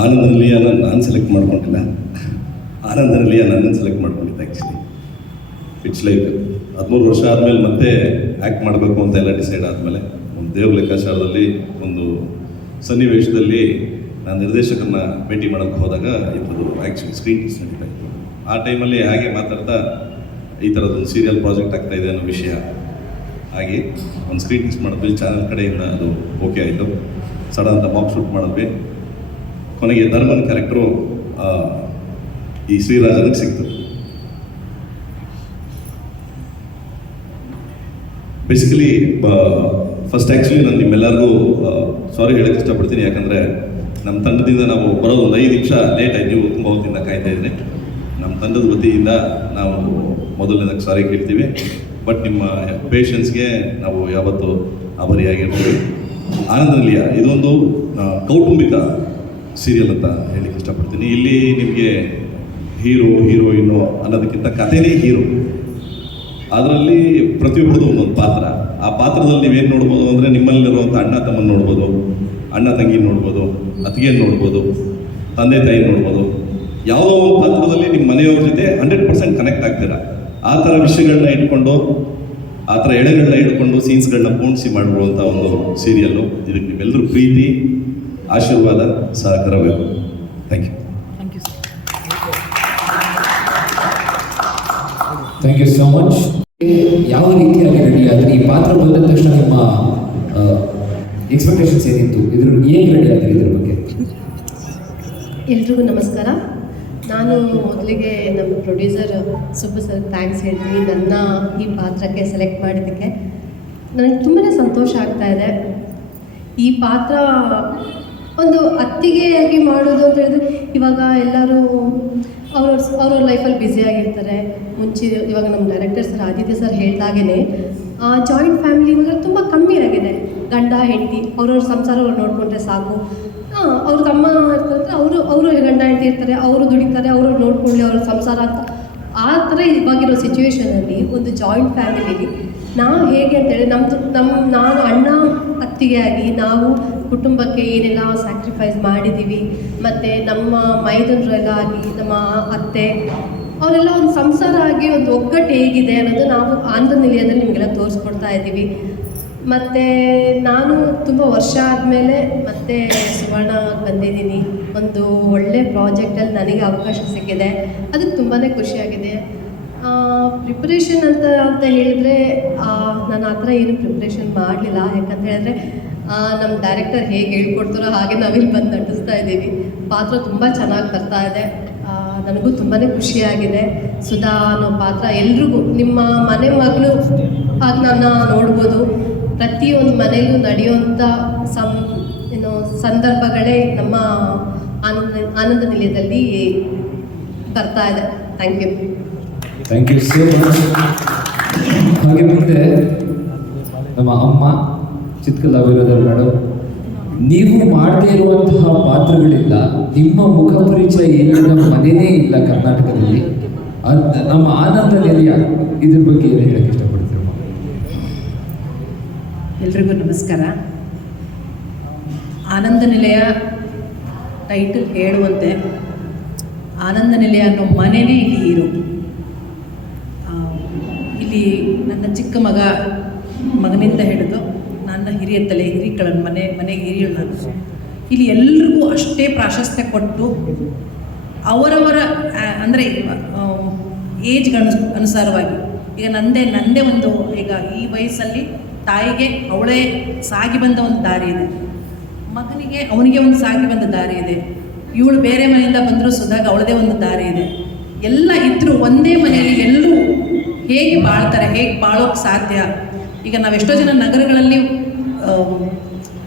ಆನಂದನಲ್ಲಿಯನ್ನ ನಾನು ಸೆಲೆಕ್ಟ್ ಮಾಡ್ಕೊಂಡಿಲ್ಲ, ಆನಂದನಲ್ಲಿಯ ನನ್ನನ್ನು ಸೆಲೆಕ್ಟ್ ಮಾಡ್ಕೊಂಡಿದ್ದೆ. ಆ್ಯಕ್ಚುಲಿ ಇಟ್ಸ್ ಲೈಕ್ 13 ವರ್ಷ ಆದಮೇಲೆ ಮತ್ತೆ ಆ್ಯಕ್ಟ್ ಮಾಡಬೇಕು ಅಂತ ಎಲ್ಲ ಡಿಸೈಡ್ ಆದಮೇಲೆ ಒಂದು ದೇವ್ರ ಲೆಕ್ಕಾಚಾರದಲ್ಲಿ ಒಂದು ಸನ್ನಿವೇಶದಲ್ಲಿ ನಾನು ನಿರ್ದೇಶಕರನ್ನ ಭೇಟಿ ಮಾಡೋಕ್ಕೆ ಹೋದಾಗ ಇದ್ರದ್ದು ಆ್ಯಕ್ಚುಲಿ ಸ್ಕ್ರೀನ್ ಟೆಸ್ಟ್ ನಡೀತಾ ಇತ್ತು. ಆ ಟೈಮಲ್ಲಿ ಹಾಗೆ ಮಾತಾಡ್ತಾ ಈ ಥರದ್ದೊಂದು ಸೀರಿಯಲ್ ಪ್ರಾಜೆಕ್ಟ್ ಆಗ್ತಾಯಿದೆ ಅನ್ನೋ ವಿಷಯ ಹಾಗೆ ಒಂದು ಸ್ಕ್ರೀನ್ ಟೆಸ್ಟ್ ಮಾಡಿದ್ವಿ. ಚಾನಲ್ ಕಡೆಯಿಂದ ಅದು ಓಕೆ ಆಯಿತು. ಸಡನ್ ಅಂತ ಮಾಕ್ ಶೂಟ್ ಮಾಡಿದ್ವಿ. ಕೊನೆಗೆ ಧರ್ಮನ್ ಕ್ಯಾರೆಕ್ಟ್ರು ಈ ಶ್ರೀರಾಜನಿಗೆ ಸಿಕ್ತು. ಬೇಸಿಕಲಿ ಫಸ್ಟ್ ಆ್ಯಕ್ಚುಲಿ ನಾನು ನಿಮ್ಮೆಲ್ಲರಿಗೂ ಸಾರಿ ಹೇಳೋಕ್ಕೆ ಇಷ್ಟಪಡ್ತೀನಿ. ಯಾಕಂದರೆ ನಮ್ಮ ತಂಡದಿಂದ ನಾವು ಬರೋದು ಒಂದು 5 ನಿಮಿಷ ಲೇಟ್ ಆಯ್ತು. ನೀವು ತುಂಬ ಹೊತ್ತಿಂದ ಕಾಯ್ತಾ ಇದ್ರಿ. ನಮ್ಮ ತಂಡದ ವತಿಯಿಂದ ನಾವು ಮೊದಲನೇದಾಗಿ ಸಾರಿ ಕೇಳ್ತೀವಿ. ಬಟ್ ನಿಮ್ಮ ಪೇಷನ್ಸ್ಗೆ ನಾವು ಯಾವತ್ತೂ ಆಭಾರಿಯಾಗಿರ್ತೀವಿ. ಆನಂದನಲ್ಲಿಯ ಇದೊಂದು ಕೌಟುಂಬಿಕ ಸೀರಿಯಲ್ ಅಂತ ಹೇಳಲಿಕ್ಕೆ ಇಷ್ಟಪಡ್ತೀನಿ. ಇಲ್ಲಿ ನಿಮಗೆ ಹೀರೋ ಹೀರೋಯಿನ್ನು ಅನ್ನೋದಕ್ಕಿಂತ ಕಥೆನೇ ಹೀರೋ. ಅದರಲ್ಲಿ ಪ್ರತಿಯೊಬ್ಬರದು ಒಂದೊಂದು ಪಾತ್ರ. ಆ ಪಾತ್ರದಲ್ಲಿ ನೀವೇನು ನೋಡ್ಬೋದು ಅಂದರೆ ನಿಮ್ಮಲ್ಲಿರುವಂಥ ಅಣ್ಣ ತಮ್ಮನ ನೋಡ್ಬೋದು, ಅಣ್ಣ ತಂಗಿ ನೋಡ್ಬೋದು, ಅತ್ತಿಗೆ ನೋಡ್ಬೋದು, ತಂದೆ ತಾಯಿ ನೋಡ್ಬೋದು. ಯಾವುದೋ ಒಂದು ಪಾತ್ರದಲ್ಲಿ ನಿಮ್ಮ ಮನೆಯವ್ರ ಜೊತೆ 100% ಕನೆಕ್ಟ್ ಆಗ್ತೀರಾ. ಆ ಥರ ವಿಷಯಗಳನ್ನ ಇಟ್ಕೊಂಡು, ಆ ಥರ ಎಳೆಗಳನ್ನ ಇಟ್ಕೊಂಡು ಸೀನ್ಸ್ಗಳನ್ನ ಪೂರ್ಣಿಸಿ ಮಾಡಿರುವಂಥ ಒಂದು ಸೀರಿಯಲ್ಲು. ಇದಕ್ಕೆ ನಿಮ್ಮೆಲ್ಲರೂ ಪ್ರೀತಿ, ಆಶೀರ್ವಾದ, ಸಹಕಾರಬೇಕು. Thank you. Thank you so much. ಯಾವ ರೀತಿಯಾಗಿ ರೆಡಿ ಆದರೆ ಈ ಪಾತ್ರ ಬಂದ ತಕ್ಷಣ ನಿಮ್ಮ ಎಕ್ಸ್ಪೆಕ್ಟೇಷನ್ಸ್ ಏನಿತ್ತು, ಇದ್ರ ಹೇಗೆ ರೆಡಿ ಆದರೆ ಇದ್ರ ಬಗ್ಗೆ? ಎಲ್ರಿಗೂ ನಮಸ್ಕಾರ. ನಾನು ಮೊದಲಿಗೆ ನಮ್ಮ ಪ್ರೊಡ್ಯೂಸರ್ ಸುಬ್ಬು ಸರ್ ಥ್ಯಾಂಕ್ಸ್ ಹೇಳ್ತೀನಿ. ನನ್ನ ಈ ಪಾತ್ರಕ್ಕೆ ಸೆಲೆಕ್ಟ್ ಮಾಡಿದ್ದಕ್ಕೆ ನನಗೆ ತುಂಬಾ ಸಂತೋಷ ಆಗ್ತಾ ಇದೆ. ಈ ಪಾತ್ರ ಒಂದು ಅತ್ತಿಗೆಯಾಗಿ ಮಾಡೋದು ಅಂತ ಹೇಳಿದ್ರೆ, ಇವಾಗ ಎಲ್ಲರೂ ಅವ್ರವ್ರ ಲೈಫಲ್ಲಿ ಬ್ಯುಸಿಯಾಗಿರ್ತಾರೆ. ಮುಂಚೆ ಇವಾಗ ನಮ್ಮ ಡೈರೆಕ್ಟರ್ ಸರ್ ಆದಿತ್ಯ ಸರ್ ಹೇಳ್ದಾಗೇ ಜಾಯಿಂಟ್ ಫ್ಯಾಮಿಲಿ ಇವಾಗ ತುಂಬ ಕಮ್ಮಿ ಆಗಿದೆ. ಗಂಡ ಹೆಂಡತಿ ಅವ್ರವ್ರ ಸಂಸಾರ ಅವ್ರು ನೋಡಿಕೊಂಡ್ರೆ ಸಾಕು. ಅವ್ರ ತಮ್ಮ ಇರ್ತಾರೆ, ಅವರು ಗಂಡ ಹೆಂಡತಿ ಇರ್ತಾರೆ, ಅವರು ದುಡಿತಾರೆ, ಅವರು ನೋಡ್ಕೊಳ್ಳಿ ಅವ್ರ ಸಂಸಾರ ಅಂತ. ಆ ಥರ ಇವಾಗಿರೋ ಸಿಚುವೇಷನಲ್ಲಿ ಒಂದು ಜಾಯಿಂಟ್ ಫ್ಯಾಮಿಲಿಲಿ ನಾವು ಹೇಗೆ ಅಂತೇಳಿ ನಾನು ಅಣ್ಣ ಅತ್ತಿಗೆ ಆಗಿ ನಾವು ಕುಟುಂಬಕ್ಕೆ ಏನೆಲ್ಲ ಸ್ಯಾಕ್ರಿಫೈಸ್ ಮಾಡಿದ್ದೀವಿ, ಮತ್ತು ನಮ್ಮ ಮೈದುನರೆಲ್ಲ ಆಗಿ ನಮ್ಮ ಅತ್ತೆ ಅವರೆಲ್ಲ ಒಂದು ಸಂಸಾರ ಆಗಿ ಒಂದು ಒಗ್ಗಟ್ಟು ಹೇಗಿದೆ ಅನ್ನೋದು ನಾವು ಆನಂದನಿಲಯದಲ್ಲಿ ನಿಮಗೆಲ್ಲ ತೋರಿಸ್ಕೊಡ್ತಾ ಇದ್ದೀವಿ. ಮತ್ತು ನಾನು ತುಂಬ ವರ್ಷ ಆದಮೇಲೆ ಮತ್ತೆ ಸುವರ್ಣ ಬಂದಿದ್ದೀನಿ. ಒಂದು ಒಳ್ಳೆ ಪ್ರಾಜೆಕ್ಟಲ್ಲಿ ನನಗೆ ಅವಕಾಶ ಸಿಕ್ಕಿದೆ, ಅದಕ್ಕೆ ತುಂಬಾ ಖುಷಿಯಾಗಿದೆ. ಪ್ರಿಪ್ರೇಷನ್ ಅಂತ ಹೇಳಿದ್ರೆ ನಾನು ಆ ಥರ ಏನು ಪ್ರಿಪ್ರೇಷನ್ ಮಾಡಲಿಲ್ಲ. ಯಾಕಂತ ಹೇಳಿದ್ರೆ ನಮ್ಮ ಡೈರೆಕ್ಟರ್ ಹೇಗೆ ಹೇಳ್ಕೊಡ್ತಾರೋ ಹಾಗೆ ನಾವಿಲ್ಲಿ ಬಂದು ನಟಿಸ್ತಾ ಇದ್ದೀವಿ. ಪಾತ್ರ ತುಂಬ ಚೆನ್ನಾಗಿ ಬರ್ತಾ ಇದೆ. ನನಗೂ ತುಂಬಾ ಖುಷಿಯಾಗಿದೆ. ಸುಧಾ ಅನ್ನೋ ಪಾತ್ರ ಎಲ್ರಿಗೂ ನಿಮ್ಮ ಮನೆ ಮಗಳು ಆಗಿ ನನ್ನ ನೋಡ್ಬೋದು. ಪ್ರತಿಯೊಂದು ಮನೆಯಲ್ಲೂ ನಡೆಯುವಂಥ ಸಂದರ್ಭಗಳೇ ನಮ್ಮ ಆನಂದ ನಿಲಯದಲ್ಲಿ ಬರ್ತಾ ಇದೆ. Thank you. Thank you so much. ಹಾಗೆ ಮುಂದೆ ನಮ್ಮ ಅಮ್ಮ ಚಿತ್ಕಲಾವಿರೋದವ್ರು ಮೇಡಮ್, ನೀವು ಮಾಡದೇ ಇರುವಂತಹ ಪಾತ್ರಗಳಿಲ್ಲ, ನಿಮ್ಮ ಮುಖ ಪರಿಚಯ ಇಲ್ಲದ ಮನೆಯೇ ಇಲ್ಲ ಕರ್ನಾಟಕದಲ್ಲಿ. ನಮ್ಮ ಆನಂದ ನಿಲಯ ಇದ್ರ ಬಗ್ಗೆ ಏನು ಹೇಳಕ್ಕೆ ಇಷ್ಟಪಡ್ತೀರಮ್ಮ? ಎಲ್ರಿಗೂ ನಮಸ್ಕಾರ. ಆನಂದ ನಿಲಯ ಟೈಟಲ್ ಹೇಳುವಂತೆ ಆನಂದ ನಿಲಯ ಅನ್ನೋ ಮನೆಯೇ ಇಲ್ಲಿ ಹೀರೋ. ಇಲ್ಲಿ ನನ್ನ ಚಿಕ್ಕ ಮಗನಿಂದ ಹಿಡಿದು ನನ್ನ ಹಿರಿಯ ಹಿರಿಕಳನ್ನು ಮನೆಗೆ ಹಿರಿಯಳು ನಾನು. ಇಲ್ಲಿ ಎಲ್ರಿಗೂ ಅಷ್ಟೇ ಪ್ರಾಶಸ್ತ್ಯ ಕೊಟ್ಟು ಅವರವರ ಅಂದರೆ ಏಜ್ಗೆ ಅನುಸಾರವಾಗಿ ಈಗ ನಂದೇ ಒಂದು ಈಗ ಈ ವಯಸ್ಸಲ್ಲಿ ತಾಯಿಗೆ ಅವಳೇ ಸಾಗಿ ಬಂದ ಒಂದು ದಾರಿ ಇದೆ, ಮಗನಿಗೆ ಅವನಿಗೆ ಒಂದು ಸಾಗಿ ಬಂದ ದಾರಿ ಇದೆ, ಇವಳು ಬೇರೆ ಮನೆಯಿಂದ ಬಂದರೂ ಸುಧಾಗ ಅವಳದೇ ಒಂದು ದಾರಿ ಇದೆ. ಎಲ್ಲ ಇದ್ದರೂ ಒಂದೇ ಮನೆಯಲ್ಲಿ ಎಲ್ಲರೂ ಹೇಗೆ ಬಾಳ್ತಾರೆ, ಹೇಗೆ ಬಾಳೋಕ್ಕೆ ಸಾಧ್ಯ? ಈಗ ನಾವೆಷ್ಟೋ ಜನ ನಗರಗಳಲ್ಲಿ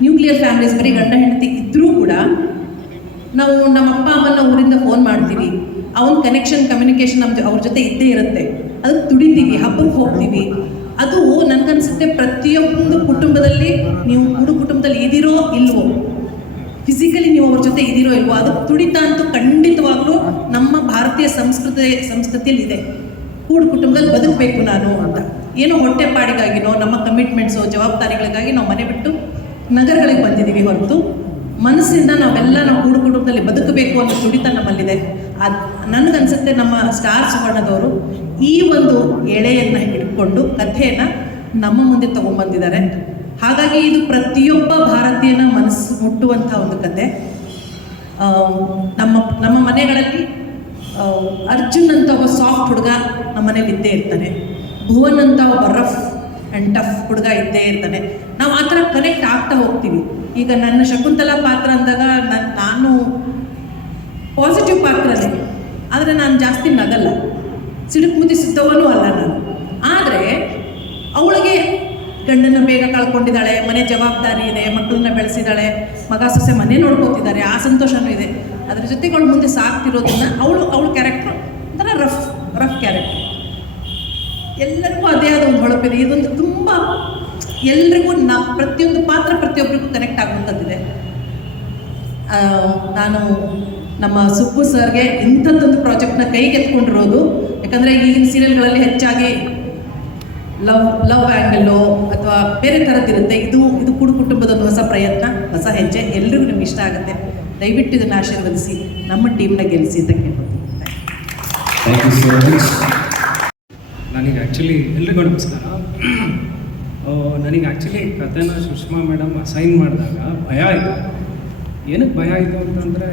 ನ್ಯೂಕ್ಲಿಯರ್ ಫ್ಯಾಮಿಲೀಸ್ ಬರೀ ಗಂಡ ಹೆಂಡತಿ ಇದ್ದರೂ ಕೂಡ ನಾವು ನಮ್ಮ ಅಪ್ಪ ಅಮ್ಮನ ಊರಿಂದ ಫೋನ್ ಮಾಡ್ತೀವಿ, ಅವನ ಕಮ್ಯುನಿಕೇಷನ್ ಅವ್ರ ಜೊತೆ ಇದ್ದೇ ಇರುತ್ತೆ, ಅದಕ್ಕೆ ದುಡಿತೀವಿ, ಹಬ್ಬಕ್ಕೆ ಹೋಗ್ತೀವಿ. ಅದು ನನಗನ್ಸುತ್ತೆ ಪ್ರತಿಯೊಂದು ಕುಟುಂಬದಲ್ಲಿ ನೀವು ಕುಟುಂಬದಲ್ಲಿ ಇದ್ದೀರೋ ಇಲ್ವೋ, ಫಿಸಿಕಲಿ ನೀವು ಅವ್ರ ಜೊತೆ ಇದ್ದೀರೋ ಇಲ್ವೋ, ಅದಕ್ಕೆ ತುಡಿತ ಅಂತೂ ಖಂಡಿತವಾಗ್ಲೂ ನಮ್ಮ ಭಾರತೀಯ ಸಂಸ್ಕೃತಿಯಲ್ಲಿ ಇದೆ. ಕುಟುಂಬದಲ್ಲಿ ಬದುಕಬೇಕು ನಾನು ಅಂತ, ಏನೋ ಹೊಟ್ಟೆಪಾಡಿಗಾಗಿನೋ ನಮ್ಮ ಕಮಿಟ್ಮೆಂಟ್ಸು ಜವಾಬ್ದಾರಿಗಳಿಗಾಗಿ ನಾವು ಮನೆ ಬಿಟ್ಟು ನಗರಗಳಿಗೆ ಬಂದಿದ್ದೀವಿ ಹೊರತು ಮನಸ್ಸಿಂದ ನಾವು ಕುಟುಂಬದಲ್ಲಿ ಬದುಕಬೇಕು ಅನ್ನೋ ತುಡಿತ ನಮ್ಮಲ್ಲಿದೆ. ಅದು ನನಗನ್ಸುತ್ತೆ ನಮ್ಮ ಸ್ಟಾರ್ ಸುವರ್ಣದವರು ಈ ಒಂದು ಎಳೆಯನ್ನು ಹಿಡ್ಕೊಂಡು ಕಥೆಯನ್ನು ನಮ್ಮ ಮುಂದೆ ತಗೊಂಡ್ಬಂದಿದ್ದಾರೆ. ಹಾಗಾಗಿ ಇದು ಪ್ರತಿಯೊಬ್ಬ ಭಾರತೀಯನ ಮನಸ್ಸು ಮುಟ್ಟುವಂಥ ಒಂದು ಕತೆ. ನಮ್ಮ ಮನೆಗಳಲ್ಲಿ ಅರ್ಜುನ್ ಅಂತ ಒಬ್ಬ ಸಾಫ್ಟ್ ಹುಡುಗ ನಮ್ಮ ಮನೇಲಿ ಇದ್ದೇ ಇರ್ತಾನೆ, ಭುವನ್ ಅಂತ ಒಬ್ಬ ರಫ್ ಆ್ಯಂಡ್ ಟಫ್ ಹುಡುಗ ಇದ್ದೇ ಇರ್ತಾನೆ. ನಾವು ಆ ಥರ ಕನೆಕ್ಟ್ ಆಗ್ತಾ ಹೋಗ್ತೀವಿ. ಈಗ ನನ್ನ ಶಕುಂತಲಾ ಪಾತ್ರ ಅಂದಾಗ ನಾನು ಪಾಸಿಟಿವ್ ಪಾತ್ರನೇ, ಆದರೆ ನಾನು ಜಾಸ್ತಿ ನಗಲ್ಲ, ಸಿಡುಕು ಮುದಿಸಿದ್ದವನೂ ಅಲ್ಲ ನಾನು. ಆದರೆ ಅವಳಿಗೆ ಗಂಡನ ಬೇಗ ಕಳ್ಕೊಂಡಿದ್ದಾಳೆ, ಮನೆ ಜವಾಬ್ದಾರಿ ಇದೆ, ಮಕ್ಕಳನ್ನ ಬೆಳೆಸಿದ್ದಾಳೆ, ಮಗ ಸೊಸೆ ಮನೆ ನೋಡ್ಕೋತಿದ್ದಾರೆ, ಆ ಸಂತೋಷನೂ ಇದೆ. ಅದ್ರ ಜೊತೆಗೆ ಅವಳು ಮುಂದೆ ಸಾಕ್ತಿರೋದನ್ನ ಅವಳ ಕ್ಯಾರೆಕ್ಟ್ರು ಒಂಥರ ರಫ್ ಕ್ಯಾರೆಕ್ಟರ್. ಎಲ್ಲರಿಗೂ ಅದೇ ಆದ ಒಂದು ಹೊಳಪಿದೆ. ಇದೊಂದು ತುಂಬ ಎಲ್ರಿಗೂ ಪ್ರತಿಯೊಂದು ಪಾತ್ರ ಪ್ರತಿಯೊಬ್ಬರಿಗೂ ಕನೆಕ್ಟ್ ಆಗುವಂಥದ್ದಿದೆ. ನಾನು ನಮ್ಮ ಸುಬ್ಬು ಸರ್ಗೆ ಇಂಥದ್ದೊಂದು ಪ್ರಾಜೆಕ್ಟ್ನ ಕೈಗೆತ್ಕೊಂಡಿರೋದು, ಯಾಕಂದರೆ ಈಗಿನ ಸೀರಿಯಲ್ಗಳಲ್ಲಿ ಹೆಚ್ಚಾಗಿ ಲವ್ ಆ್ಯಂಗಲ್ಲು ಅಥವಾ ಬೇರೆ ಥರದ್ದಿರುತ್ತೆ. ಇದು ಕುಟುಂಬದೊಂದು ಹೊಸ ಪ್ರಯತ್ನ, ಹೊಸ ಹೆಜ್ಜೆ. ಎಲ್ರಿಗೂ ನಿಮ್ಗೆ ಇಷ್ಟ ಆಗುತ್ತೆ. ದಯವಿಟ್ಟು ಇದನ್ನು ಆಶೀರ್ವದಿಸಿ ನಮ್ಮ ಟೀಮ್ನ ಗೆಲ್ಲಿಸಿ ಅಂತ ಕೇಳ್ಬೋದು. Thank you so much. ನನಗೆ ಆ್ಯಕ್ಚುಲಿ ಎಲ್ರಿಗೂ ನಮಸ್ಕಾರ. ನನಗೆ ಆ್ಯಕ್ಚುಲಿ ಕಥೆನ ಸುಷ್ಮಾ ಮೇಡಮ್ ಅಸೈನ್ ಮಾಡಿದಾಗ ಭಯ ಆಯಿತು. ಏನಕ್ಕೆ ಭಯ ಆಯಿತು ಅಂತಂದರೆ,